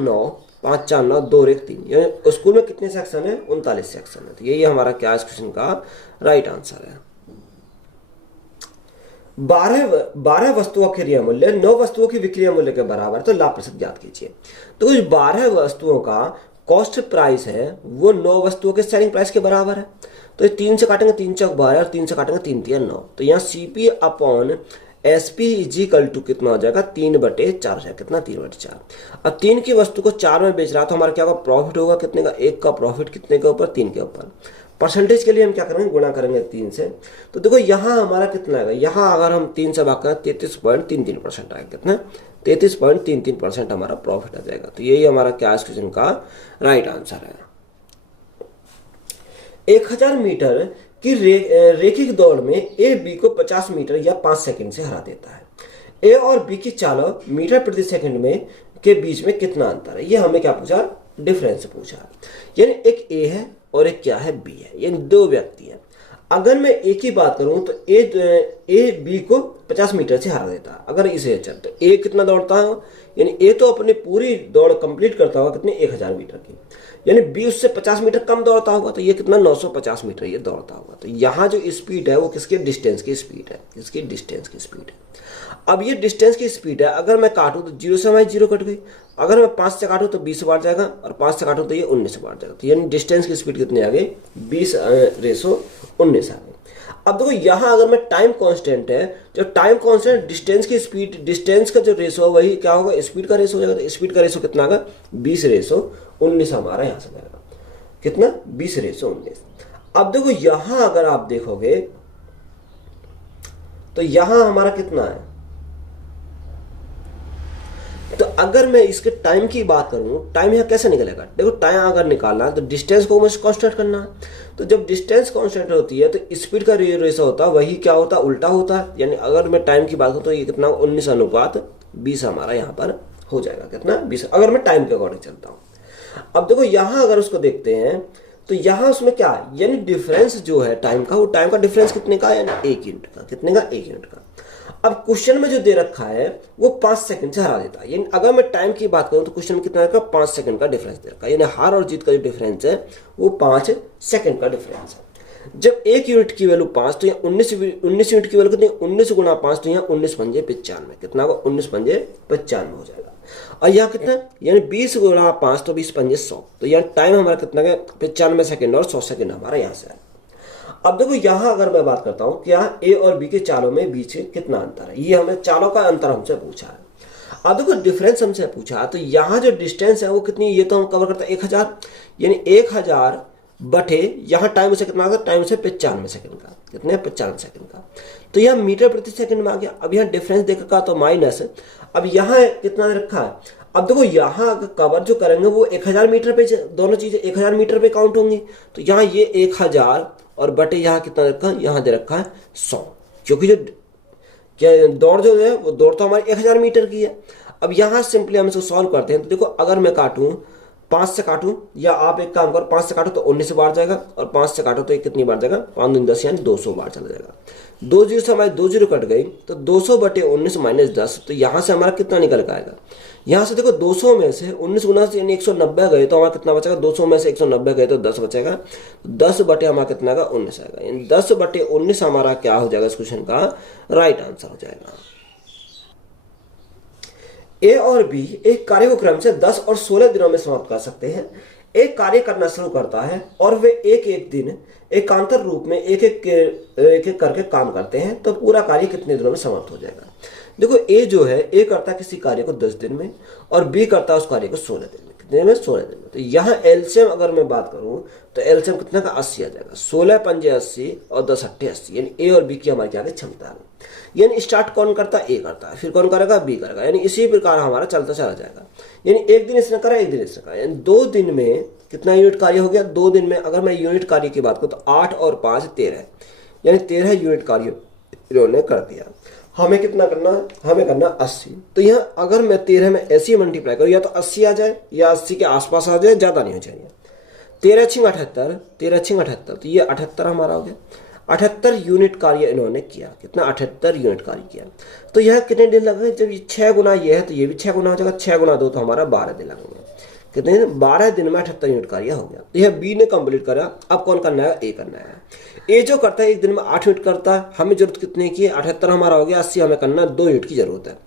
9 2 1 3, स्कूल में कितने सेक्शन है, 39 सेक्शन है। तो यही हमारा क्या इस क्वेश्चन का राइट आंसर है। 12 वस्तुओं के क्रिया मूल्य 9 वस्तुओं की विक्रय मूल्य के बराबर है, तो लाभ प्रतिशत ज्ञात कीजिए। तो कुछ 12 वस्तुओं का कॉस्ट प्राइस है वो 9 वस्तुओं के सेलिंग प्राइस के बराबर है। तो 3 से काटेंगे 3 चौक 12 और 3 से काटेंगे 3 3 9। तो यहाँ CP upon SP is equal to कितना हो जाएगा, 3/4 है, कितना 3/4। अब 3 की वस्तु को 4 में बेच रहा तो हमारा क्या होगा, प्रॉफिट होगा कितने का, 1 का प्रॉफिट कितने के ऊपर, 3 के ऊपर। परसेंटेज के लिए हम क्या करेंगे, गुणा करेंगे 3 से। तो देखो यहाँ हमारा कितना आएगा, यहाँ अगर हम 3 से भाग करें 33.33% आएगा, कितना 33.33% हमारा प्रॉफिट आ जाएगा। तो यही हमारा क्या इस क्वेश्चन का राइट आंसर है। 1000 मीटर की रेखिक दौड़ में ए बी को 50 मीटर या 5 सेकंड से हरा देता है। ए और बी की चालों मीटर प्रति सेकंड में के बीच में कितना अंतर है, ये हमें क्या पूछा, डिफरेंस पूछा। यानी एक ए है और एक क्या है, बी है, यानी 2 व्यक्ति है। अगर मैं ए की बात करूं तो ए बी को 50 मीटर से हरा देता है। अगर इसे चल तो ए कितना दौड़ता है, यानी ए तो अपनी पूरी दौड़ कंप्लीट करता होगा कितने 1000 मीटर की, यानी बी उससे 50 मीटर कम दौड़ता होगा, तो ये कितना 950 मीटर ये दौड़ता होगा। तो यहाँ जो स्पीड है वो किसके, डिस्टेंस की स्पीड है, किसकी डिस्टेंस की स्पीड है। अब ये डिस्टेंस की स्पीड है, अगर मैं काटूं तो 0 से हमारी 0 कट गई, अगर मैं 5 से काटूं तो 20 बार जाएगा और 5 से काटूं तो ये 19 बार जाएगा। तो यानी डिस्टेंस की स्पीड कितनी आ गई, 20:19 आ गई। अब देखो यहाँ अगर मैं टाइम कांस्टेंट है, जो टाइम कांस्टेंट डिस्टेंस की स्पीड, डिस्टेंस का जो रेशो है वही क्या होगा, स्पीड का रेशो हो जाएगा। तो स्पीड का रेशो कितना आएगा, 20:19 हमारा यहाँ से जाएगा, कितना 20:19। अब देखो यहाँ अगर आप देखोगे तो यहाँ हमारा कितना है, तो अगर मैं इसके टाइम की बात करूं, टाइम यहाँ कैसे निकलेगा, देखो टाइम अगर निकालना है तो डिस्टेंस को मुझे कांस्टेंट करना है। तो जब डिस्टेंस कांस्टेंट होती है तो स्पीड का रेशो होता है वही क्या होता है, उल्टा होता है। यानी अगर मैं टाइम की बात करूं तो ये कितना 19:20 हमारा यहाँ पर हो जाएगा, कितना 20, अगर मैं टाइम के अकॉर्डिंग चलता हूँ। अब देखो यहाँ अगर उसको देखते हैं तो यहाँ उसमें क्या है, यानी डिफरेंस जो है टाइम का, वो टाइम का डिफरेंस कितने का है, यानी 1 यूनिट का, कितने का 1 यूनिट का। अब क्वेश्चन में जो दे रखा है वो 5 सेकंड से हरा देता है। यानी अगर मैं टाइम की बात करूं तो क्वेश्चन में कितना रखा, 5 सेकंड का डिफरेंस दे रखा है। यानी हार और जीत का जो डिफरेंस है वो 5 सेकंड का डिफरेंस है। जब 1 यूनिट की वैल्यू 5, तो यहाँ 19 यूनिट की वैल्यू कितनी, 19 × 5, तो यहाँ 19×95 कितना होगा, 19×95 हो जाएगा। और यहाँ कितना, यानी 20 × 5 तो 20×100, तो यहाँ टाइम हमारा कितना है 95 सेकंड और 100 सेकंड हमारा यहाँ से है। अब देखो यहाँ अगर मैं बात करता हूँ क्या ए और बी के चालों में बीच कितना अंतर है, ये हमें चालों का अंतर हमसे पूछा है। अब देखो डिफरेंस हमसे पूछा, तो यहाँ जो डिस्टेंस है वो कितनी, ये तो हम कवर करते हैं 1000, यानी 1000 बटे यहाँ टाइम से कितना आ गया, टाइम से 95 सेकंड का, कितने 95 सेकंड का। तो यह मीटर प्रति सेकंड में आ गया। अब यहाँ डिफरेंस देखा तो माइनस, अब यहाँ कितना रखा है। अब देखो यहाँ कवर जो करेंगे वो 1000 मीटर पे, दोनों चीजें 1000 मीटर पे काउंट होंगी। तो यहाँ ये 1000 और बटे यहाँ कितना रखा है, यहाँ दे रखा है 100, क्योंकि जो क्या दौड़ जो है वो दौड़ तो हमारी 1000 मीटर की है। अब यहाँ सिंपली हम इसको सॉल्व करते हैं। तो देखो अगर मैं काटूं 5 से काटूं, या आप एक काम करो 5 से काटो तो 19 बार जाएगा, और 5 से काटो तो ये कितनी बार जाएगा, 5 दूनी 10 यानी 200 बार चला जाएगा। 2 जीरो से हमारे 2 जीरो कट गई, तो 200 बटे 19 माइनस 10, तो यहाँ से हमारा कितना निकल के आएगा। यहाँ से देखो 200 में से 19 गुना से यानी 190 गए तो हमारा कितना बचेगा, 200 में से 190 गए तो 10 बचेगा, 10 बटे हमारा कितना आएगा 19 आएगा, यानी 10 बटे 19 हमारा क्या हो जाएगा इस क्वेश्चन का राइट आंसर हो जाएगा। ए और बी एक कार्य को क्रम से 10 और 16 दिनों में समाप्त कर सकते हैं। एक कार्य करना शुरू करता है और वे एक एक दिन एकांतर रूप में एक एक करके काम करते हैं, तो पूरा कार्य कितने दिनों में समाप्त हो जाएगा। देखो ए जो है, ए करता है किसी कार्य को 10 दिन में और बी करता है उस कार्य को 16 दिन में। कितने में, 16 दिन में। तो यहाँ एलसीएम अगर मैं बात करूं तो एलसीएम कितना का 80 आ जाएगा। 16 पंजे 80 और 10 अट्ठे 80, यानी ए और बी की हमारी क्या है क्षमता है। यानी स्टार्ट कौन करता है, ए करता है, फिर कौन करेगा, बी करेगा, यानी इसी प्रकार हमारा चलता चला जाएगा। यानी एक दिन इसने करा, एक दिन इसने करा, यानी 2 दिन में कितना यूनिट कार्य हो गया। 2 दिन में अगर मैं यूनिट कार्य की बात करूं तो 8 और 5 13, यानी 13 यूनिट कार्य इन्होंने कर दिया। हमें कितना करना, हमें करना 80। तो यहाँ अगर मैं 13 में ऐसे मल्टीप्लाई करूँ, या तो 80 आ जाए या 80 के आसपास आ जाए, ज्यादा नहीं हो चाहिए। 13 छिंग 78, 13 छिंग 78, तो ये 78 हमारा हो गया। 78 यूनिट कार्य इन्होंने किया। कितना, 78 यूनिट कार्य किया। तो यह कितने दिन लगे, जब ये 6 गुना ये है तो ये भी 6 गुना हो जाएगा। 6 गुना 2 तो हमारा 12 दिन लगेंगे। कितने दिन, 12 दिन में 78 यूनिट कार्य हो गया। यह बी ने कंप्लीट करा। अब कौन करना है, ए करना है। ए जो करता है एक दिन में 8 यूनिट करता है। हमें जरूरत कितने की, 78 हमारा हो गया, 80 हमें करना 2 यूनिट की जरूरत है।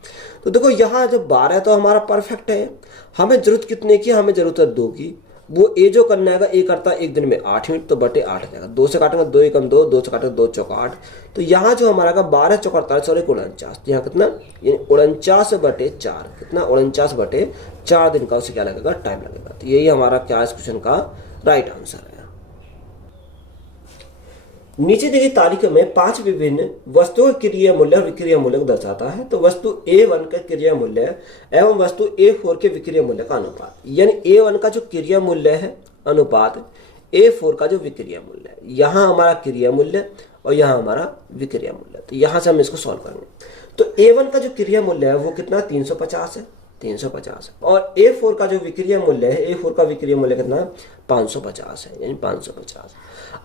तो देखो यहाँ जब 12 तो हमारा परफेक्ट है। हमें जरूरत कितने की, हमें जरूरत है 2 की। वो ए जो करना है, ए करता है एक दिन में 8 यूनिट, तो बटे 8 जाएगा। 2 से काटेंगे 2 एकम 2, 2 से काटेंगे 2 चौका 8। तो यहाँ जो हमारा 12 चौका 48 और 49, यहाँ कितना, यानी 49 बटे 4, कितना 49 बटे 4 दिन का उसे क्या लगेगा, टाइम लगेगा। तो यही हमारा क्या इस क्वेश्चन का राइट आंसर है। नीचे दी गई तालिका में 5 विभिन्न वस्तुओं का क्रिया मूल्य और विक्रिया मूल्य को दर्शाता है। तो वस्तु A1 का क्रिया मूल्य एवं वस्तु A4 के विक्रिया मूल्य का अनुपात, यानी A1 का जो क्रिया मूल्य है अनुपात A4 का जो विक्रिया मूल्य है। यहाँ हमारा क्रिया मूल्य और यहाँ हमारा विक्रिया मूल्य। तो यहाँ से हम इसको सॉल्व करेंगे। तो A1 का जो क्रिया मूल्य है वो कितना, 350 है, 350। और A4 का जो विक्रिया मूल्य है, A4 का विक्रिया मूल्य कितना, 550 है, यानी 550।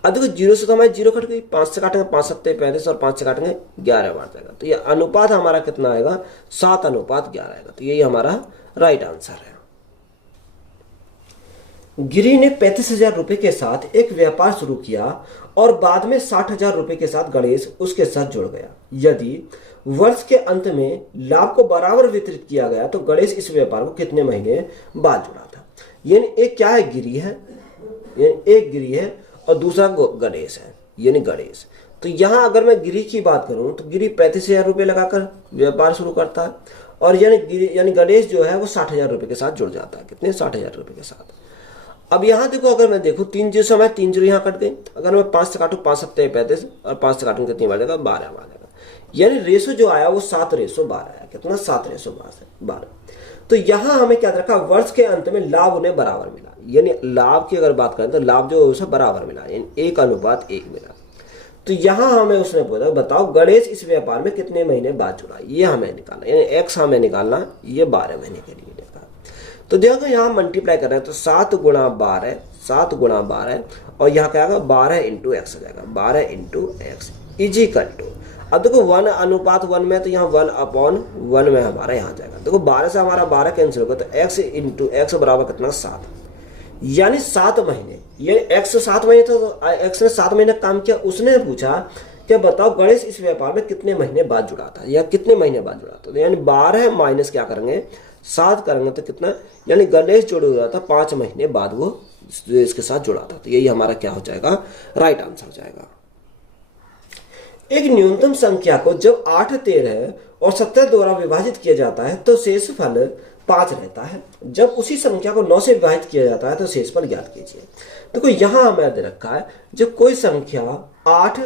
अब देखो 0 से तो हमारे 0 कट गई, 5 से काटेंगे 5 सत्ते 35 और 5 से काटेंगे 11 बार जाएगा। तो ये अनुपात हमारा कितना आएगा, 7:11 आएगा। तो यही हमारा राइट आंसर है। गिरी ने 35,000 रुपए के साथ एक व्यापार शुरू किया और बाद में 60,000 रुपए के साथ गणेश उसके साथ जुड़ गया। यदि वर्ष के अंत में लाभ को बराबर वितरित किया गया तो गणेश इस व्यापार को कितने महीने बाद जुड़ा था। यानी एक क्या है, गिरी है, यानी एक गिरी है और दूसरा गणेश है, यानी गणेश। तो यहां अगर मैं गिरी की बात करूं तो गिरी 35,000 रुपए लगाकर व्यापार शुरू करता है, और यानी गणेश जो है वो 60,000 रुपए के साथ जुड़ जाता है। कितने, 60,000 रुपए के साथ। अब यहाँ देखो अगर मैं देखूं 3 जीरो समय 3 जीरो यहाँ कट गई। अगर मैं 5 से काटूं 5 सत्ते 35 और 5 से काटूं कितनी बार जाएगा, 12 बार जाएगा। यानी रेशो जो आया वो 7:12 आया। कितना, 7:12। तो यहाँ हमें क्या रखा, वर्ष के अंत में लाभ उन्हें बराबर मिला। यानी लाभ की अगर बात करें तो लाभ जो उसे बराबर मिला, यानी 1:1 मिला। तो यहाँ हमें उसने बोला बताओ गणेश इस व्यापार में कितने महीने बाद जुड़ा, ये हमें निकालना, यानी एक्स हमें निकालना, ये 12 महीने के लिए निकाला। तो देखो यहाँ मल्टीप्लाई कर रहे हैं तो 7 गुणा 12, 7 गुणा 12, और यहाँ क्या आएगा 12 इंटू एक्स हो जाएगा, 12 इंटू एक्स इजिकल टू। अब देखो 1:1 में, तो यहाँ 1/1 में हमारा यहाँ जाएगा। देखो 12 से हमारा 12 कैंसिल होगा, तो x इंटू एक्स बराबर कितना, 7, यानी 7 महीने। ये x 7 महीने, तो x ने 7 महीने काम किया। उसने पूछा कि बताओ गणेश इस व्यापार में कितने महीने बाद जुड़ा था, या कितने महीने बाद जुड़ा था। तो यानी 12 माइनस क्या करेंगे, 7 करेंगे तो कितना, यानी गणेश जुड़ रहा था 5 महीने बाद वो इसके साथ जुड़ा था। तो यही हमारा क्या हो जाएगा, राइट आंसर हो जाएगा। एक न्यूनतम संख्या को जब 8, 13 और 17 द्वारा विभाजित किया जाता है तो शेषफल 5 रहता है। जब उसी संख्या को 9 से विभाजित किया जाता है तो शेषफल ज्ञात कीजिए। देखो यहां हमें दे रखा है, जब कोई संख्या 8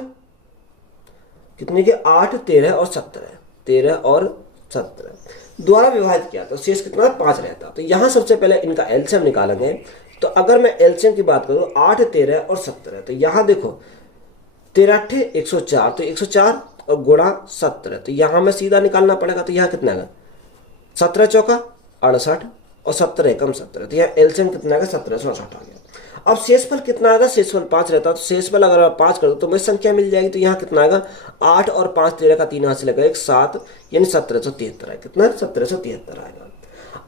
कितने के, 8, 13 और 17, 13 और 17 द्वारा विभाजित किया तो शेष कितना, 5 रहता। तो यहां सबसे पहले इनका एलसीएम निकालेंगे। तो अगर मैं एलसीएम की बात करूं 8, 13 और 17, तो यहां देखो 13 8 104, तो 104 और गुणा 17, तो यहां में सीधा निकालना पड़ेगा। तो यहां कितना है, 17 चौका 68 और 17 एकम 17, तो यहाँ एलसीएम कितना आएगा 1768 आ गया। अब शेषफल कितना आएगा, शेषफल 5 रहता है, तो शेषफल अगर आप 5 कर दो तो मुझे संख्या मिल जाएगी, तो यहाँ कितना आएगा 8 और 5 13 का 3 यहाँ से लगा 1 7, यानी 1773 है। कितना 1773 आएगा।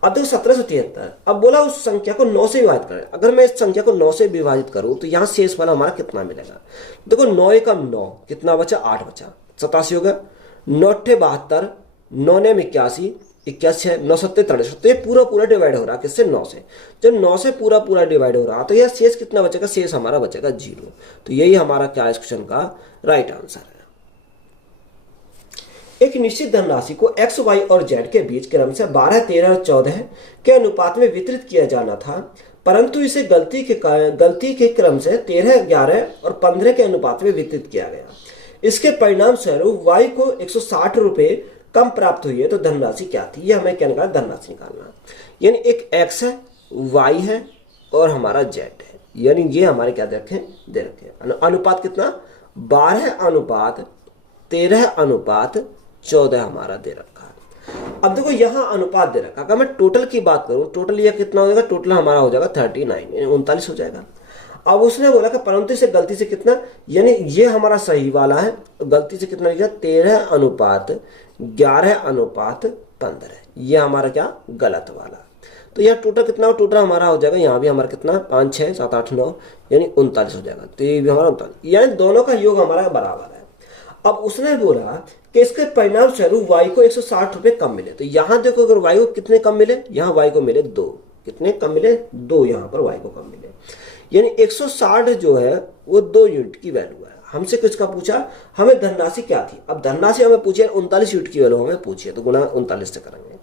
अब देखो 1773, अब बोला उस संख्या को 9 से विभाजित करें। अगर मैं इस संख्या को 9 से विभाजित करूं तो यहाँ शेषफल हमारा कितना मिलेगा, देखो 9 एकम 9, कितना बचा 8 बचा, 87 हो गया, 9 अट्ठे 72, 9 ने 81, 81 9 सत्ते 63, तो ये पूरा डिवाइड हो रहा है किससे 9 से। जब 9 से पूरा डिवाइड हो रहा तो यह शेष कितना बचेगा, शेष हमारा बचेगा 0। तो यही हमारा क्या इस क्वेश्चन का राइट आंसर है। एक निश्चित धनराशि को x, y और z के बीच क्रम से 12, 13 और 14 के अनुपात में वितरित किया जाना था, परंतु इसे गलती के क्रम से 13, 11 और 15 के अनुपात में वितरित किया गया। इसके परिणाम स्वरूप y को 160 रुपए कम प्राप्त हुई है, तो धनराशि क्या थी, ये हमें क्या निकालना, धनराशि निकालना। यानी एक x है, y है और हमारा z है, यानी ये हमारे क्या दे रखे अनुपात कितना 12 अनुपात 13 अनुपात 14 हमारा दे रखा है। अब देखो यहाँ अनुपात दे रखा, अगर मैं टोटल की बात करूं, टोटल यह कितना हो जाएगा, टोटल हमारा हो जाएगा 39 39 हो जाएगा। अब उसने बोला कि परंतु से गलती से कितना, यानी ये हमारा सही वाला है, गलती से कितना लिखा 13 अनुपात 11 अनुपात 15, ये हमारा क्या गलत वाला। तो यह टोटल कितना, टोटल हमारा हो जाएगा, यहाँ भी हमारा कितना 5 6 7 8 9 यानी 39 हो जाएगा, तो ये भी हमारा 39, यानी दोनों का योग हमारा बराबर है। अब उसने बोला कि इसके परिणाम स्वरूप y को 160 रुपए कम मिले, तो यहां देखो अगर y को कितने कम मिले, यहाँ y को मिले 2, कितने कम मिले 2, यहाँ पर y को कम मिले, यानी 160 जो है वो 2 यूनिट की वैल्यू है। हमसे किसका पूछा, हमें धनराशि क्या थी, अब धनराशि हमें पूछे 39 यूनिट की वैल्यू हमें पूछिए, तो गुणा 39 से करेंगे।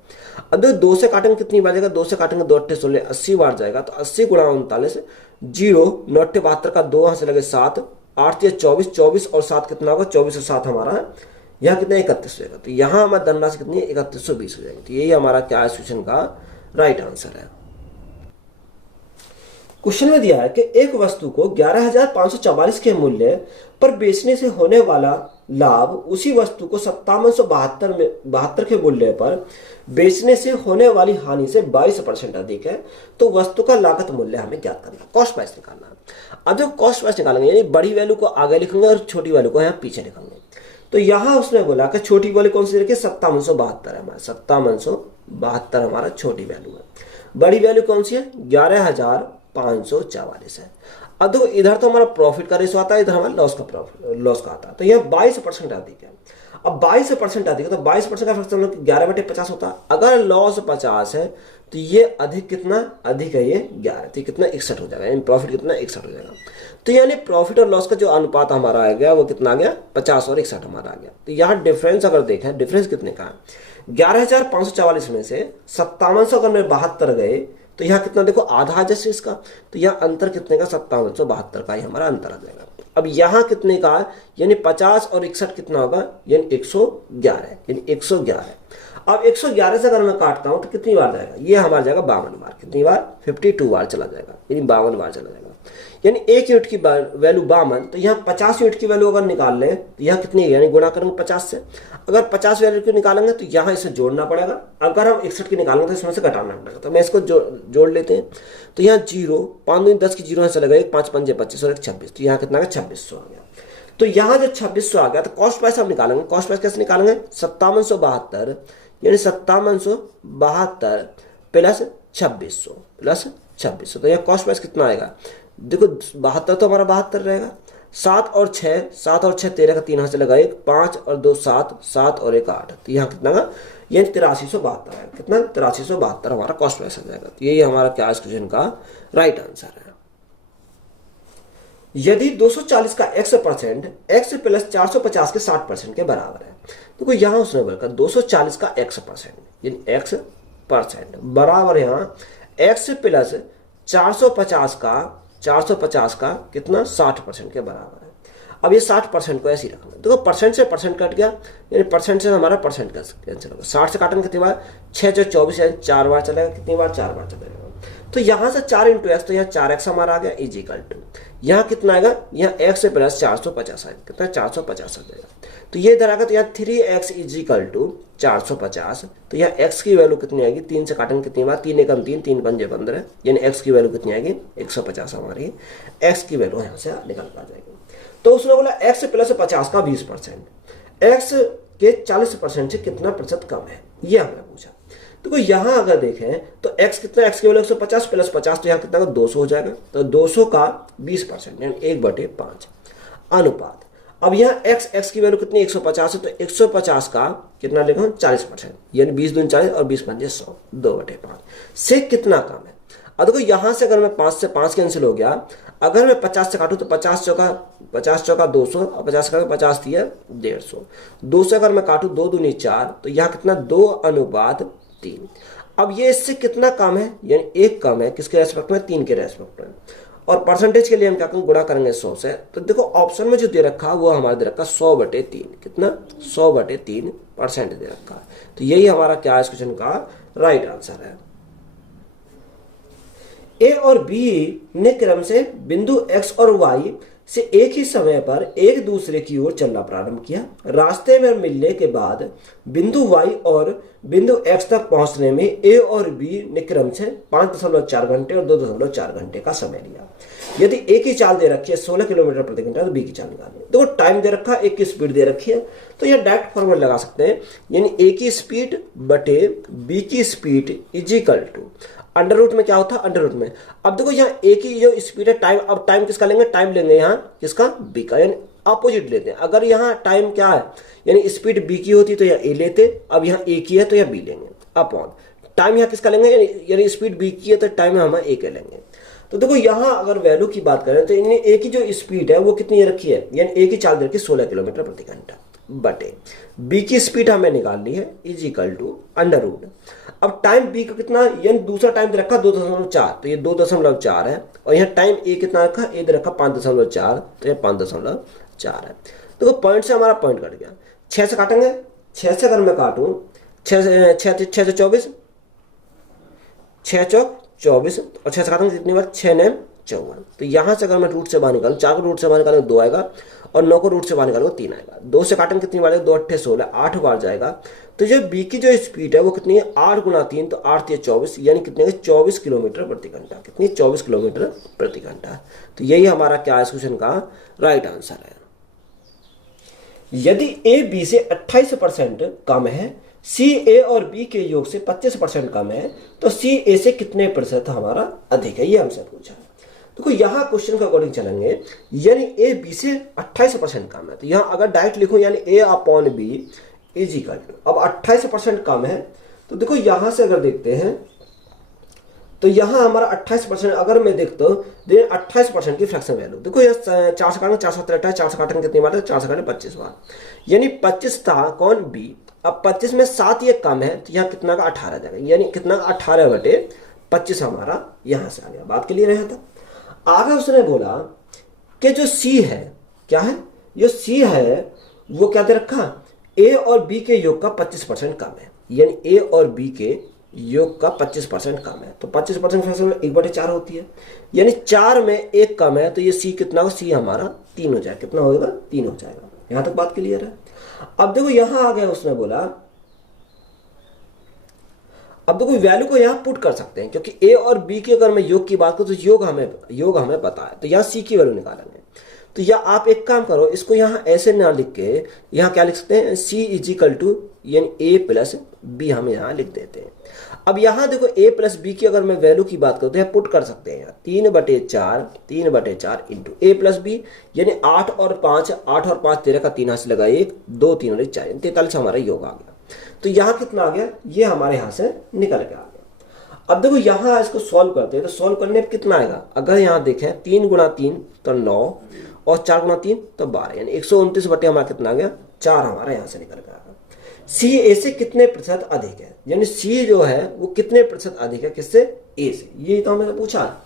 अब देखो 2 से काटेंगे कितनी बार जाएगा, 2 से काटेंगे 2 अट्ठे 16 80 बार जाएगा, तो 80 गुणा 39 0 9 अट्ठे 72 का 2 यहाँ से लगे 7 8 या 24 24 और 7 कितना होगा 24 और 7 हमारा यहाँ कितना 31 होगा, तो यहाँ हमारा धनराशि कितनी है 3120 हो जाएगी। तो यही हमारा क्या क्वेश्चन का राइट आंसर है। क्वेश्चन में दिया है कि एक वस्तु को 11,544 के मूल्य पर बेचने से होने वाला लाभ उसी वस्तु को 5772 के मूल्य पर बेचने से होने वाली हानि से 22% अधिक है, तो वस्तु का लागत मूल्य हमें ज्ञात करना, कॉस्ट प्राइस निकालना। अब जो कॉस्ट प्राइस निकालेंगे यानी बड़ी वैल्यू को आगे लिखेंगे और छोटी वैल्यू को यहाँ पीछे लिखेंगे। तो यहाँ उसने बोला कि छोटी वैल्यू कौन सी रखी, 5772 है हमारा, 5772 हमारा छोटी वैल्यू है। बड़ी वैल्यू कौन सी है 11,544 है। अब देखो इधर तो हमारा प्रॉफिट का रेशो आता है, इधर हमारा लॉस का आता है, तो यह 22% अधिक है। अब 22% अधिक है तो 22% का फ्रैक्शन 11/50 होता है। अगर लॉस 50 है तो ये अधिक कितना अधिक है, ये 11, तो कितना 61 हो जाएगा, यानी प्रॉफिट कितना 61 हो जाएगा। तो यानी प्रॉफिट और लॉस का जो अनुपात हमारा आ गया वो कितना आ गया 50 और 61 हमारा आ गया। तो यहाँ डिफरेंस अगर देखें, डिफरेंस कितने का है 11,544 में से 5700 अगर मैं 72 गए तो यहाँ कितना देखो आधा जैसे इसका, तो यहाँ अंतर कितने का 5772 का ही हमारा अंतर आ जाएगा। अब यहाँ कितने का है यानी 50 और 61 कितना होगा यानी 111, यानी 111। अब 111 से अगर मैं काटता हूं तो कितनी बार जाएगा, ये हमारा जाएगा 52 बार, कितनी बार 52 बार चला जाएगा, यानी 52 बार चला जाएगा। यानी 1 यूनिट की वैल्यू 52, तो यहाँ 50 यूनिट की वैल्यू अगर निकाल लें तो यहाँ कितनी है यानी गुणा करेंगे 50 से। अगर 50 वैल्यू की निकालेंगे तो यहाँ इसे जोड़ना पड़ेगा, अगर हम 61 की निकालेंगे तो इसमें से घटाना पड़ेगा। तो मैं इसको जोड़ लेते हैं, तो यहाँ 0 5 दूनी 10 की 0 से लगा 1 5 5 25 और 1 26, तो यहाँ कितना 2600 आ गया। तो यहाँ जो 2600 आ गया तो कॉस्ट प्राइस हम निकालेंगे। कॉस्ट प्राइस कैसे निकालेंगे 5772 यानी 5772 प्लस 2600 तो यहाँ कॉस्ट प्राइस कितना आएगा देखो 72 तो हमारा 72 रहेगा, 7 और 6 13 का 3 हाथ से लगा 1 5 और 2 7 7 और 1 8, तो यहाँ कितना का ये 8372 है, कितना 8372 हमारा कॉस्ट प्राइस आ जाएगा। तो यही हमारा क्या इस क्वेश्चन का राइट आंसर है। यदि 240 का x% x प्लस 450 के 60% के बराबर है, तो कोई यहाँ उसने बोला 240 का x% यानी x% बराबर यहाँ x प्लस 450 का कितना 60% के बराबर है। अब ये 60% को ऐसे ही रखना, देखो परसेंट से परसेंट कट गया यानी परसेंट से हमारा परसेंट कैंसिल होगा। 60 से काटेंगे कितनी बार 6 24 यानी 4 बार चलेगा, कितनी बार 4 बार चलेगा। तो यहाँ से 4 इंटू एक्स, तो यहाँ 4x हमारा आ गया इज इक्वल टू, यहाँ कितना आएगा, यहाँ x से प्लस 450 आएगा, कितना 450 आ जाएगा। तो ये इधर आएगा, तो यहाँ 3x इज इक्वल टू 450। तो यहाँ x की वैल्यू कितनी आएगी, 3 से काटेंगे कितनी बार, 3 एकम 3, 3 पंजे 15, यानी x की वैल्यू कितनी आएगी 150 हमारी x की वैल्यू यहाँ से निकल कर आ जाएगी। तो उसने बोला x प्लस 50 का 20%, x के 40% से कितना प्रतिशत कम है, ये हमने पूछा। देखो यहाँ अगर देखें तो x कितना, x की वैल्यू 150 प्लस 50, तो यहाँ कितना का 200 हो जाएगा। तो 200 का 20% यानी 1/5 अनुपात। अब यहाँ x की वैल्यू कितनी 150 है, तो 150 का कितना लिखा 40%, यानी 20 दूनी 40 और 20 पंजे 100, 2/5 से कितना कम है। अब देखो यहाँ से अगर मैं 5 से 5 कैंसिल हो गया, अगर मैं 50 से काटूँ तो 50 चौका 200 और 50 का 50 दिया 150, 2 से अगर मैं काटूँ 2 दूनी 4, तो यहाँ कितना 2/3। अब ये इससे कितना कम है, यानी 1 कम है, किसके रेस्पेक्ट में, 3 के रेस्पेक्ट में। और परसेंटेज के लिए हम क्या करेंगे, गुणा करेंगे 100 से। तो देखो ऑप्शन में जो दे रखा वो हमारा दे रखा 100/3, कितना 100/3% दे रखा है। तो यही हमारा क्या है इस क्वेश्चन का राइट आंसर है। ए और बी ने क्रम से बिंदु एक्स और वाई से एक ही समय पर एक दूसरे की ओर चलना प्रारंभ किया। रास्ते में मिलने के बाद बिंदु वाई और बिंदु एक्स तक पहुंचने में ए और बी ने क्रम से 5.4 घंटे और 2.4 घंटे का समय लिया। यदि ए की चाल दे रखी है 16 किलोमीटर प्रति घंटा, तो बी की चाल निकालनी है। देखो टाइम दे रखा है, ए की स्पीड दे रखी है, तो यह डायरेक्ट फॉर्मूला लगा सकते हैं, यानी ए की स्पीड बटे बी की speed is equal to under root में क्या होता है, अंडर रूट में। अब देखो यहाँ ए की जो स्पीड है टाइम, अब टाइम किसका लेंगे, टाइम लेंगे यहाँ किसका, बी का, यानी अपोजिट लेते हैं। अगर यहाँ टाइम क्या है, यानी स्पीड बी की होती तो यहाँ ए लेते, अब यहाँ ए की है तो यहाँ बी लेंगे, अपॉन टाइम यहाँ किसका लेंगे, यानी स्पीड बी की है तो टाइम हम ए के लेंगे। तो देखो यहाँ अगर वैल्यू की बात करें तो ए की जो स्पीड है वो कितनी रखी है, यानी ए की चाल दे रखी 16 किलोमीटर प्रति घंटा, बटे बी की स्पीड हमें निकालनी है is equal to under root. अब टाइम बी का कितना, यानी दूसरा टाइम दे रखा 2.4, तो ये 2.4 है, और यहाँ टाइम ए कितना रखा, ए दे रखा 5.4, तो ये 5.4 है। तो पॉइंट से हमारा पॉइंट कट गया। 6 से काटेंगे, 6 से अगर मैं काटूं, 6 से 24, 6 चौक 24, और 6 से काटेंगे कितनी बार, 6 ने 54। तो यहाँ से अगर मैं रूट से बाहर निकालूं, 4 को रूट से बाहर निकालेंगे 2 आएगा, और 9 को रूट से बाहर निकालेंगे 3 आएगा। 2 से काटेंगे कितनी बार, 2 8 16, 8 बार जाएगा। तो जो बी की जो स्पीड है वो कितनी है, 8 गुना 3, तो 8 या 24, यानी कितने 24 किलोमीटर प्रति घंटा, कितनी 24 किलोमीटर प्रति घंटा। तो यही हमारा क्या है क्वेश्चन का राइट आंसर है। यदि ए बी से 28% कम है, सी ए और बी के योग से 25% कम है, तो सी ए से कितने प्रतिशत हमारा अधिक है, ये हमसे पूछा है। देखो यहाँ क्वेश्चन के अकॉर्डिंग चलेंगे, यानी ए बी से 28% कम है, तो यहाँ अगर डायरेक्ट लिखो यानी a upon b is equal to, अब 28% कम है, तो देखो यहाँ से अगर देखते हैं तो यहाँ हमारा 28%, अगर मैं देखता हूँ 28% की फ्रैक्शन वैल्यू, देखो ये 4 से काटेंगे 4 से 4 से काटेंगे कितनी बार, 4 से काटेंगे 25 बार, यानी 25 था कौन, बी। अब 25 में 7 ये कम है, तो यहाँ कितना का 18 जाएगा, यानी कितना 18/25 हमारा यहाँ से आ गया। बात के लिए रहा था। आगे उसने बोला कि जो सी है, क्या है, जो सी है वो क्या दे रखा, ए और बी के योग का 25% कम है, यानी ए और बी के योग का 25% कम है, तो 25% फ्रैक्शन में 1/4 होती है, यानी 4 में 1 कम है, तो ये सी कितना हो, सी हमारा 3 हो जाएगा, कितना होगा 3 हो जाएगा। यहां तक बात क्लियर है। अब देखो यहां आ गया, उसने बोला अब देखो वैल्यू को यहाँ पुट कर सकते हैं, क्योंकि ए और बी के अगर मैं योग की बात करूं तो योग हमें पता है, तो यहाँ सी की वैल्यू निकालेंगे। तो या आप एक काम करो, इसको यहाँ ऐसे ना लिख के यहाँ क्या लिख सकते हैं, सी इज इक्वल टू यानी ए प्लस बी हम यहाँ लिख देते हैं। अब यहाँ देखो ए प्लस बी की अगर मैं वैल्यू की बात करूँ तो यहाँ पुट कर सकते हैं, 3/4 इंटू ए प्लस बी, यानी 8 और 5 13 का 3 हाथ से लगा 1 2 3 और 4 43 हमारा योग आ गया। तो यहाँ कितना आ गया, ये हमारे यहाँ से निकल के आ गया। अब देखो यहाँ इसको सॉल्व करते हैं, तो सॉल्व करने पर कितना आएगा, अगर यहाँ देखें 3 गुणा 3 तो 9 और 4 गुणा 3 तो 12, यानी 129 बटे हमारा कितना आ गया 4 हमारा यहाँ से निकल गया। सी ए से कितने प्रतिशत अधिक है, यानी सी जो है वो कितने प्रतिशत अधिक है किससे, ए से, ये तो हमने पूछा।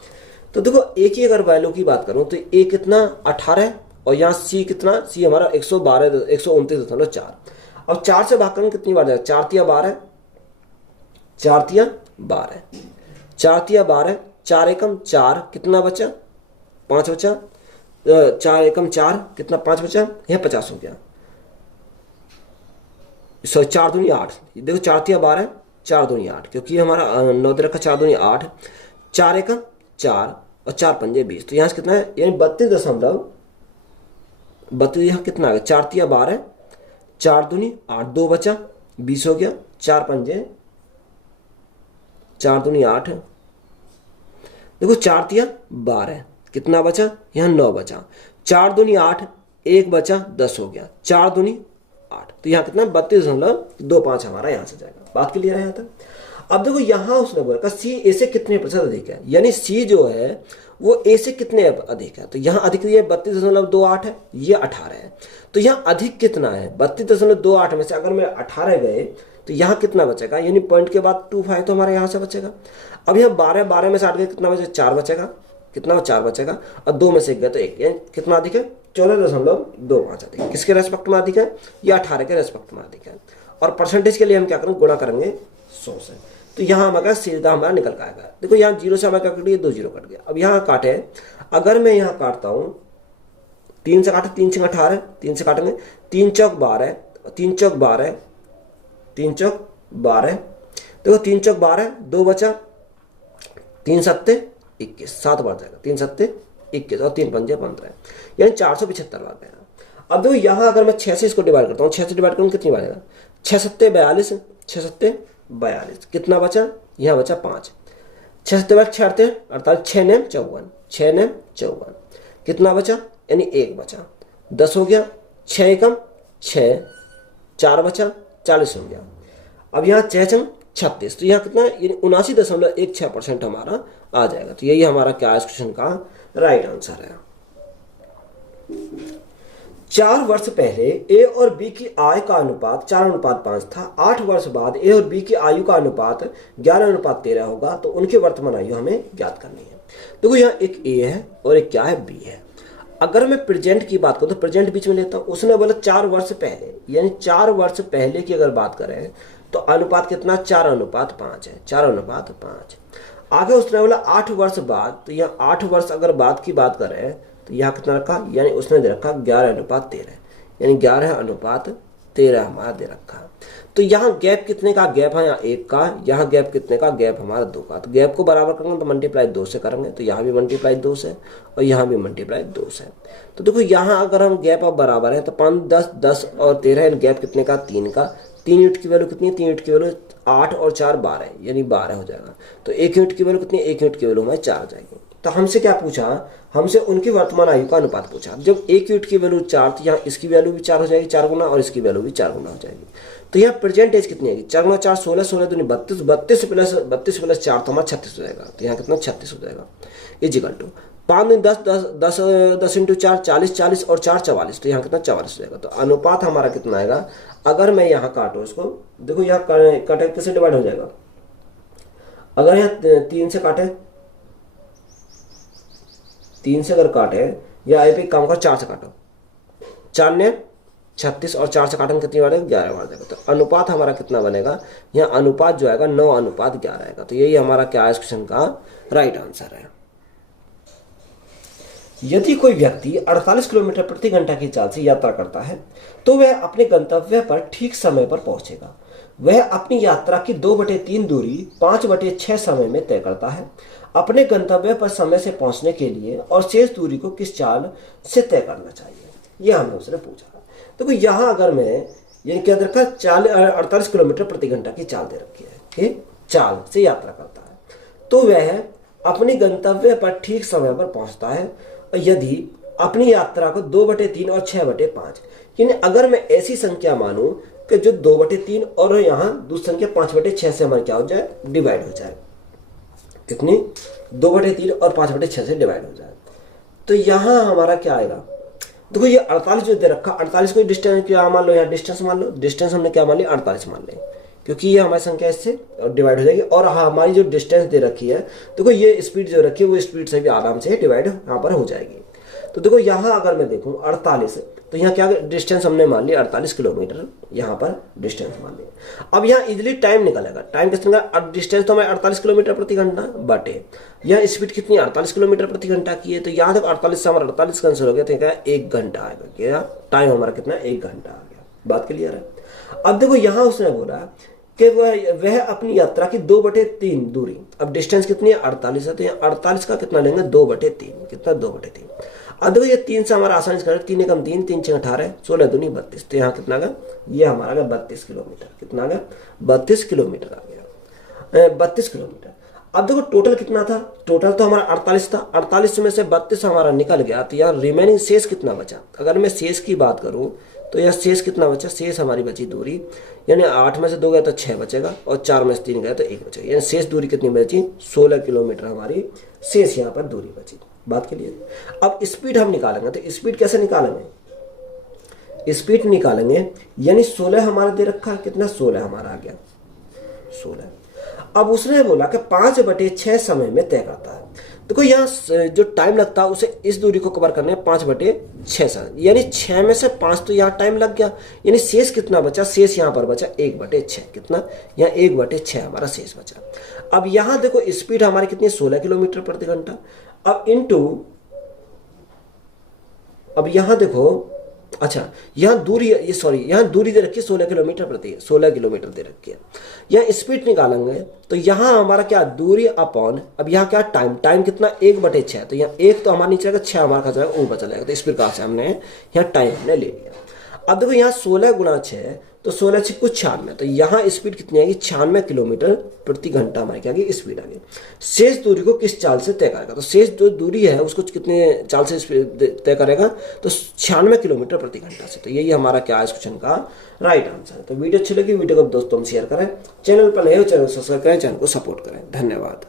तो देखो ए की अगर वैल्यू की बात करूं तो ए कितना 18 और यहाँ सी कितना, सी हमारा 129.4। अब 4 से भाग करें कितनी बार जाएगा, 4 तिया 12, 4 तिया 12, 4 तिया 12, 4 एकम 4 कितना बचा, 5 बचा। 4 एकम 4 कितना, 5 बचा, यह 50 हो गया। 4 दूनी 8, देखो 4 तिया 12, 4 दूनी 8, क्योंकि हमारा 9 दे रखा, 4 दूनी 8, 4 एकम 4 और 4 पंजे 20, तो यहाँ से कितना है, यानी 32 यहाँ कितना आ गया, 4 तिया 12, 4 दूनी 8, 2 बचा, 20 हो गया। 4 पंजे 4 दूनी 8, देखो 4 तिया 12 कितना बचा, यहाँ 9 बचा। 4 दूनी 8, 1 बचा, 10 हो गया। 4 दूनी 8, तो यहाँ कितना 32.25 हमारा यहाँ से जाएगा। बात क्लियर है यहाँ तक। अब देखो यहाँ उसने बोला सी ए से कितने प्रतिशत अधिक है, यानी सी जो है वो ए से कितने अधिक है, तो यहाँ अधिक ये 32.28 है, ये 18 है, तो यहाँ अधिक कितना है 32.28 में से अगर मैं 18 गए तो यहाँ कितना बचेगा, यानी पॉइंट के बाद 25 तो हमारे यहाँ से बचेगा। अब यहाँ 12 में से 8 गए कितना बचेगा, 4 बचेगा, कितना 4 बचेगा, और 2 में से 1 गया तो 1, यानी कितना अधिक है 14.25 अधिक है। किसके रेस्पेक्ट में अधिक है, ये 18 के रेस्पेक्ट में अधिक है। और परसेंटेज के लिए हम क्या करेंगे, गुणा करेंगे 100 से, तो यहाँ हमारा सीधा हमारा निकल के आएगा। देखो यहाँ 0 से हमारा कट गया, 2 0 कट गया। अब यहाँ काटे, अगर मैं यहाँ काटता हूँ 3 से काटे, 3 से 18, 3 से काटेंगे, 3 चौक 12, 3 चौक 12, 3 चौक 12, देखो 3 चौक 12, 2 बचा, 3 सत्ते 21, 7 बार जाएगा, 3 सत्ते 21 और 3 पंजे 15, यानी 475 बार गया। अब देखो यहाँ अगर मैं 6 से इसको डिवाइड करता हूँ, 6 से डिवाइड करूँ कितनी बार आएगा, 6 सत्ते 42, 6 सत्ते 42, कितना बचा, यहाँ बचा 5, 6 सत्ते 48, 6 नेम 54, 6 नेम 54, कितना बचा, यानी 1 बचा, 10 हो गया। 6 एकम 6, 4 बचा, 40 हो गया। अब यहाँ 6 36, तो यहाँ कितना है, यानी 79.16% हमारा आ जाएगा। तो यही हमारा क्या इस क्वेश्चन का राइट आंसर है। 4 वर्ष पहले ए और बी की आय का अनुपात 4:5 था। 8 वर्ष बाद ए और बी की आयु का अनुपात 11:13 होगा, तो उनकी वर्तमान आयु हमें ज्ञात करनी है। देखो यहाँ एक ए है और एक क्या है, बी है। अगर मैं प्रेजेंट की बात करूँ तो प्रेजेंट बीच में लेता हूँ। उसने बोला 4 वर्ष पहले, यानी 4 वर्ष पहले की अगर बात करें तो अनुपात कितना, 4:5 है, 4:5। आगे उसने बोला 8 वर्ष बाद, तो यहाँ 8 वर्ष अगर बाद की बात करें तो यहाँ कितना रखा, यानी उसने दे रखा 11:13, यानी 11:13 हमारा दे रखा। तो यहाँ गैप कितने का गैप है, यहाँ 1 का, यहाँ गैप कितने का गैप हमारा 2 का। तो गैप को बराबर करेंगे तो मल्टीप्लाई 2 से करेंगे, तो यहाँ भी मल्टीप्लाई 2 से और यहाँ भी मल्टीप्लाई 2 से। तो देखो यहाँ अगर हम गैप अब बराबर है तो 5, 10, 10 और 13, गैप कितने का 3 का। 3 यूनिट की वैल्यू कितनी है, 3 यूनिट की वैल्यू 8 और 4 12, यानी 12 हो जाएगा। तो 1 यूनिट की वैल्यू कितनी है, 1 यूनिट की वैल्यू हमारी 4 जाएगी। तो हमसे क्या पूछा, हमसे उनकी वर्तमान आयु का अनुपात पूछा। जब 1 यूनिट की वैल्यू 4, तो यहाँ इसकी वैल्यू भी 4 हो जाएगी, 4 गुना, और इसकी वैल्यू भी 4 गुना हो जाएगी। तो यहाँ प्रेजेंट एज कितनी आएगी, 4 गुना 4 16, 16 दूनी 32, 32 प्लस 4 तो हमारा 36 हो जाएगा। तो यहाँ कितना 36 हो जाएगा, इजिकल टू 5 दूनी 10, 10 इंटू 4 40, 40 और 4 44, तो यहाँ कितना 44 हो जाएगा। तो अनुपात हमारा कितना आएगा, अगर मैं यहाँ काटूँ इसको, देखो यहाँ काटे किससे डिवाइड हो जाएगा, अगर यहाँ 3 से काटे, 3 से अगर काटे, या आई पे काम कर 4 से काटो, 4 ने 36 और 4 से काटेंगे कितनी बार, 11 बार जाएगा। तो अनुपात हमारा कितना बनेगा, यहाँ अनुपात जो आएगा 9:11 आएगा। तो यही हमारा क्या है इस क्वेश्चन का राइट आंसर है। यदि कोई व्यक्ति 48 किलोमीटर प्रति घंटा की चाल से यात्रा करता है तो वह अपने गंतव्य पर ठीक समय पर पहुंचेगा। वह अपनी यात्रा की 2/3 दूरी 5/6 समय में तय करता है। अपने गंतव्य पर समय से पहुंचने के लिए और शेष दूरी को किस चाल से तय करना चाहिए, यह हमने उसने पूछा। देखो यहाँ अगर मैं यानी क्या रखा, 48 किलोमीटर प्रति घंटा की चाल दे रखी है कि चाल से यात्रा करता है, तो वह अपने गंतव्य पर ठीक समय पर पहुंचता है। और यदि अपनी यात्रा को 2/3 और 6/5, यानी अगर मैं ऐसी संख्या मानूं कि जो 2/3 और यहाँ दूसरी संख्या 5/6 से हमारी क्या हो जाए, डिवाइड हो जाए, कितनी 2/3 और 5/6 से डिवाइड हो जाए, तो यहाँ हमारा क्या आएगा, देखो ये 48 जो दे रखा, 48 को डिस्टेंस क्या मान लो, यहाँ डिस्टेंस मान लो, डिस्टेंस हमने क्या मान लिया 48 मान लें, क्योंकि ये हमारी संख्या इससे डिवाइड हो जाएगी। और हमारी जो डिस्टेंस दे रखी है, देखो ये स्पीड जो रखी है वो स्पीड से भी आराम से डिवाइड यहाँ पर हो जाएगी। तो देखो यहाँ अगर मैं देखूँ 48, तो यहाँ क्या डिस्टेंस हमने मान लिया 48 किलोमीटर, यहाँ पर डिस्टेंस मान लिया। अब यहाँ इजिली टाइम निकलेगा, टाइम कितना निकलेगा, अब डिस्टेंस तो हमारे 48 किलोमीटर प्रति घंटा बटे यह स्पीड कितनी 48 किलोमीटर प्रति घंटा की है, तो यहाँ तक 48 से हमारा 48 कैंसिल हो गया, तो क्या 1 घंटा आएगा, क्या टाइम हमारा कितना 1 घंटा आ गया। बात क्लियर है। अब देखो यहाँ उसने बोला कि वह अपनी यात्रा की 2/3 दूरी, अब डिस्टेंस कितनी है 48 है, तो यहाँ 48 का कितना लेंगे 2/3, कितना 2/3। अब देखो ये 3 से हमारा आसानी से करें, 3 एकम 3, 3 6 18, 16 दूनी 32, तो यहाँ कितना का ये हमारा गया 32 किलोमीटर, कितना का 32 किलोमीटर आ गया, 32 किलोमीटर। अब देखो टोटल कितना था, टोटल तो हमारा 48 था, 48 में से 32 हमारा निकल गया, तो यार रिमेनिंग शेष कितना बचा। अगर मैं शेष की बात करूं तो यह शेष कितना बचा, शेष हमारी बची दूरी, यानी 8 में से 2 गया तो 6 बचेगा, और 4 में से 3 गया तो 1 बचेगा, यानी शेष दूरी कितनी बची 16 किलोमीटर हमारी शेष यहाँ पर दूरी बची। बात के लिए अब स्पीड हम निकालेंगे, तो स्पीड कैसे निकालेंगे, स्पीड निकालेंगे यानी 16 हमारा दे रखा है, कितना 16 हमारा आ गया 16। अब उसने बोला कि 5/6 समय में तय करता है। देखो यहाँ जो टाइम लगता है उसे इस दूरी को कवर करने 5/6 समय, यानी 6 में से 5 तो यहाँ टाइम लग गया, यानी शेष कितना बचा, शेष यहाँ पर बचा 1/6, कितना यहाँ 1/6 हमारा शेष बचा। अब यहाँ देखो स्पीड हमारी कितनी 16 किलोमीटर प्रति घंटा, अब इनटू, अब यहाँ देखो, अच्छा यहाँ दूरी, ये सॉरी यहाँ दूरी दे रखी है 16 किलोमीटर प्रति, 16 किलोमीटर दे रखी है। यहाँ स्पीड निकालेंगे तो यहाँ हमारा क्या दूरी अपॉन, अब यहाँ क्या टाइम, टाइम कितना 1/6, तो यहाँ 1 तो हमारा नीचे आएगा, 6 हमारा खा जाएगा, ऊपर चला जाएगा, तो इस प्रकार से हमने यहाँ टाइम हमने ले लिया। अब देखो यहाँ 16 × 6 तो 16 6 कुछ 96, तो यहाँ स्पीड कितनी आएगी 96 किलोमीटर प्रति घंटा हमारी क्या आएगी स्पीड आ गई। शेष दूरी को किस चाल से तय करेगा, तो शेष जो दूरी है उसको कितने चाल से तय करेगा, तो 96 किलोमीटर प्रति घंटा से। तो यही हमारा क्या है इस क्वेश्चन का राइट आंसर है। तो वीडियो अच्छी लगी, वीडियो को दोस्तों में शेयर करें, चैनल पर नए हो चैनल सब्सक्राइब करें, चैनल को सपोर्ट करें। धन्यवाद।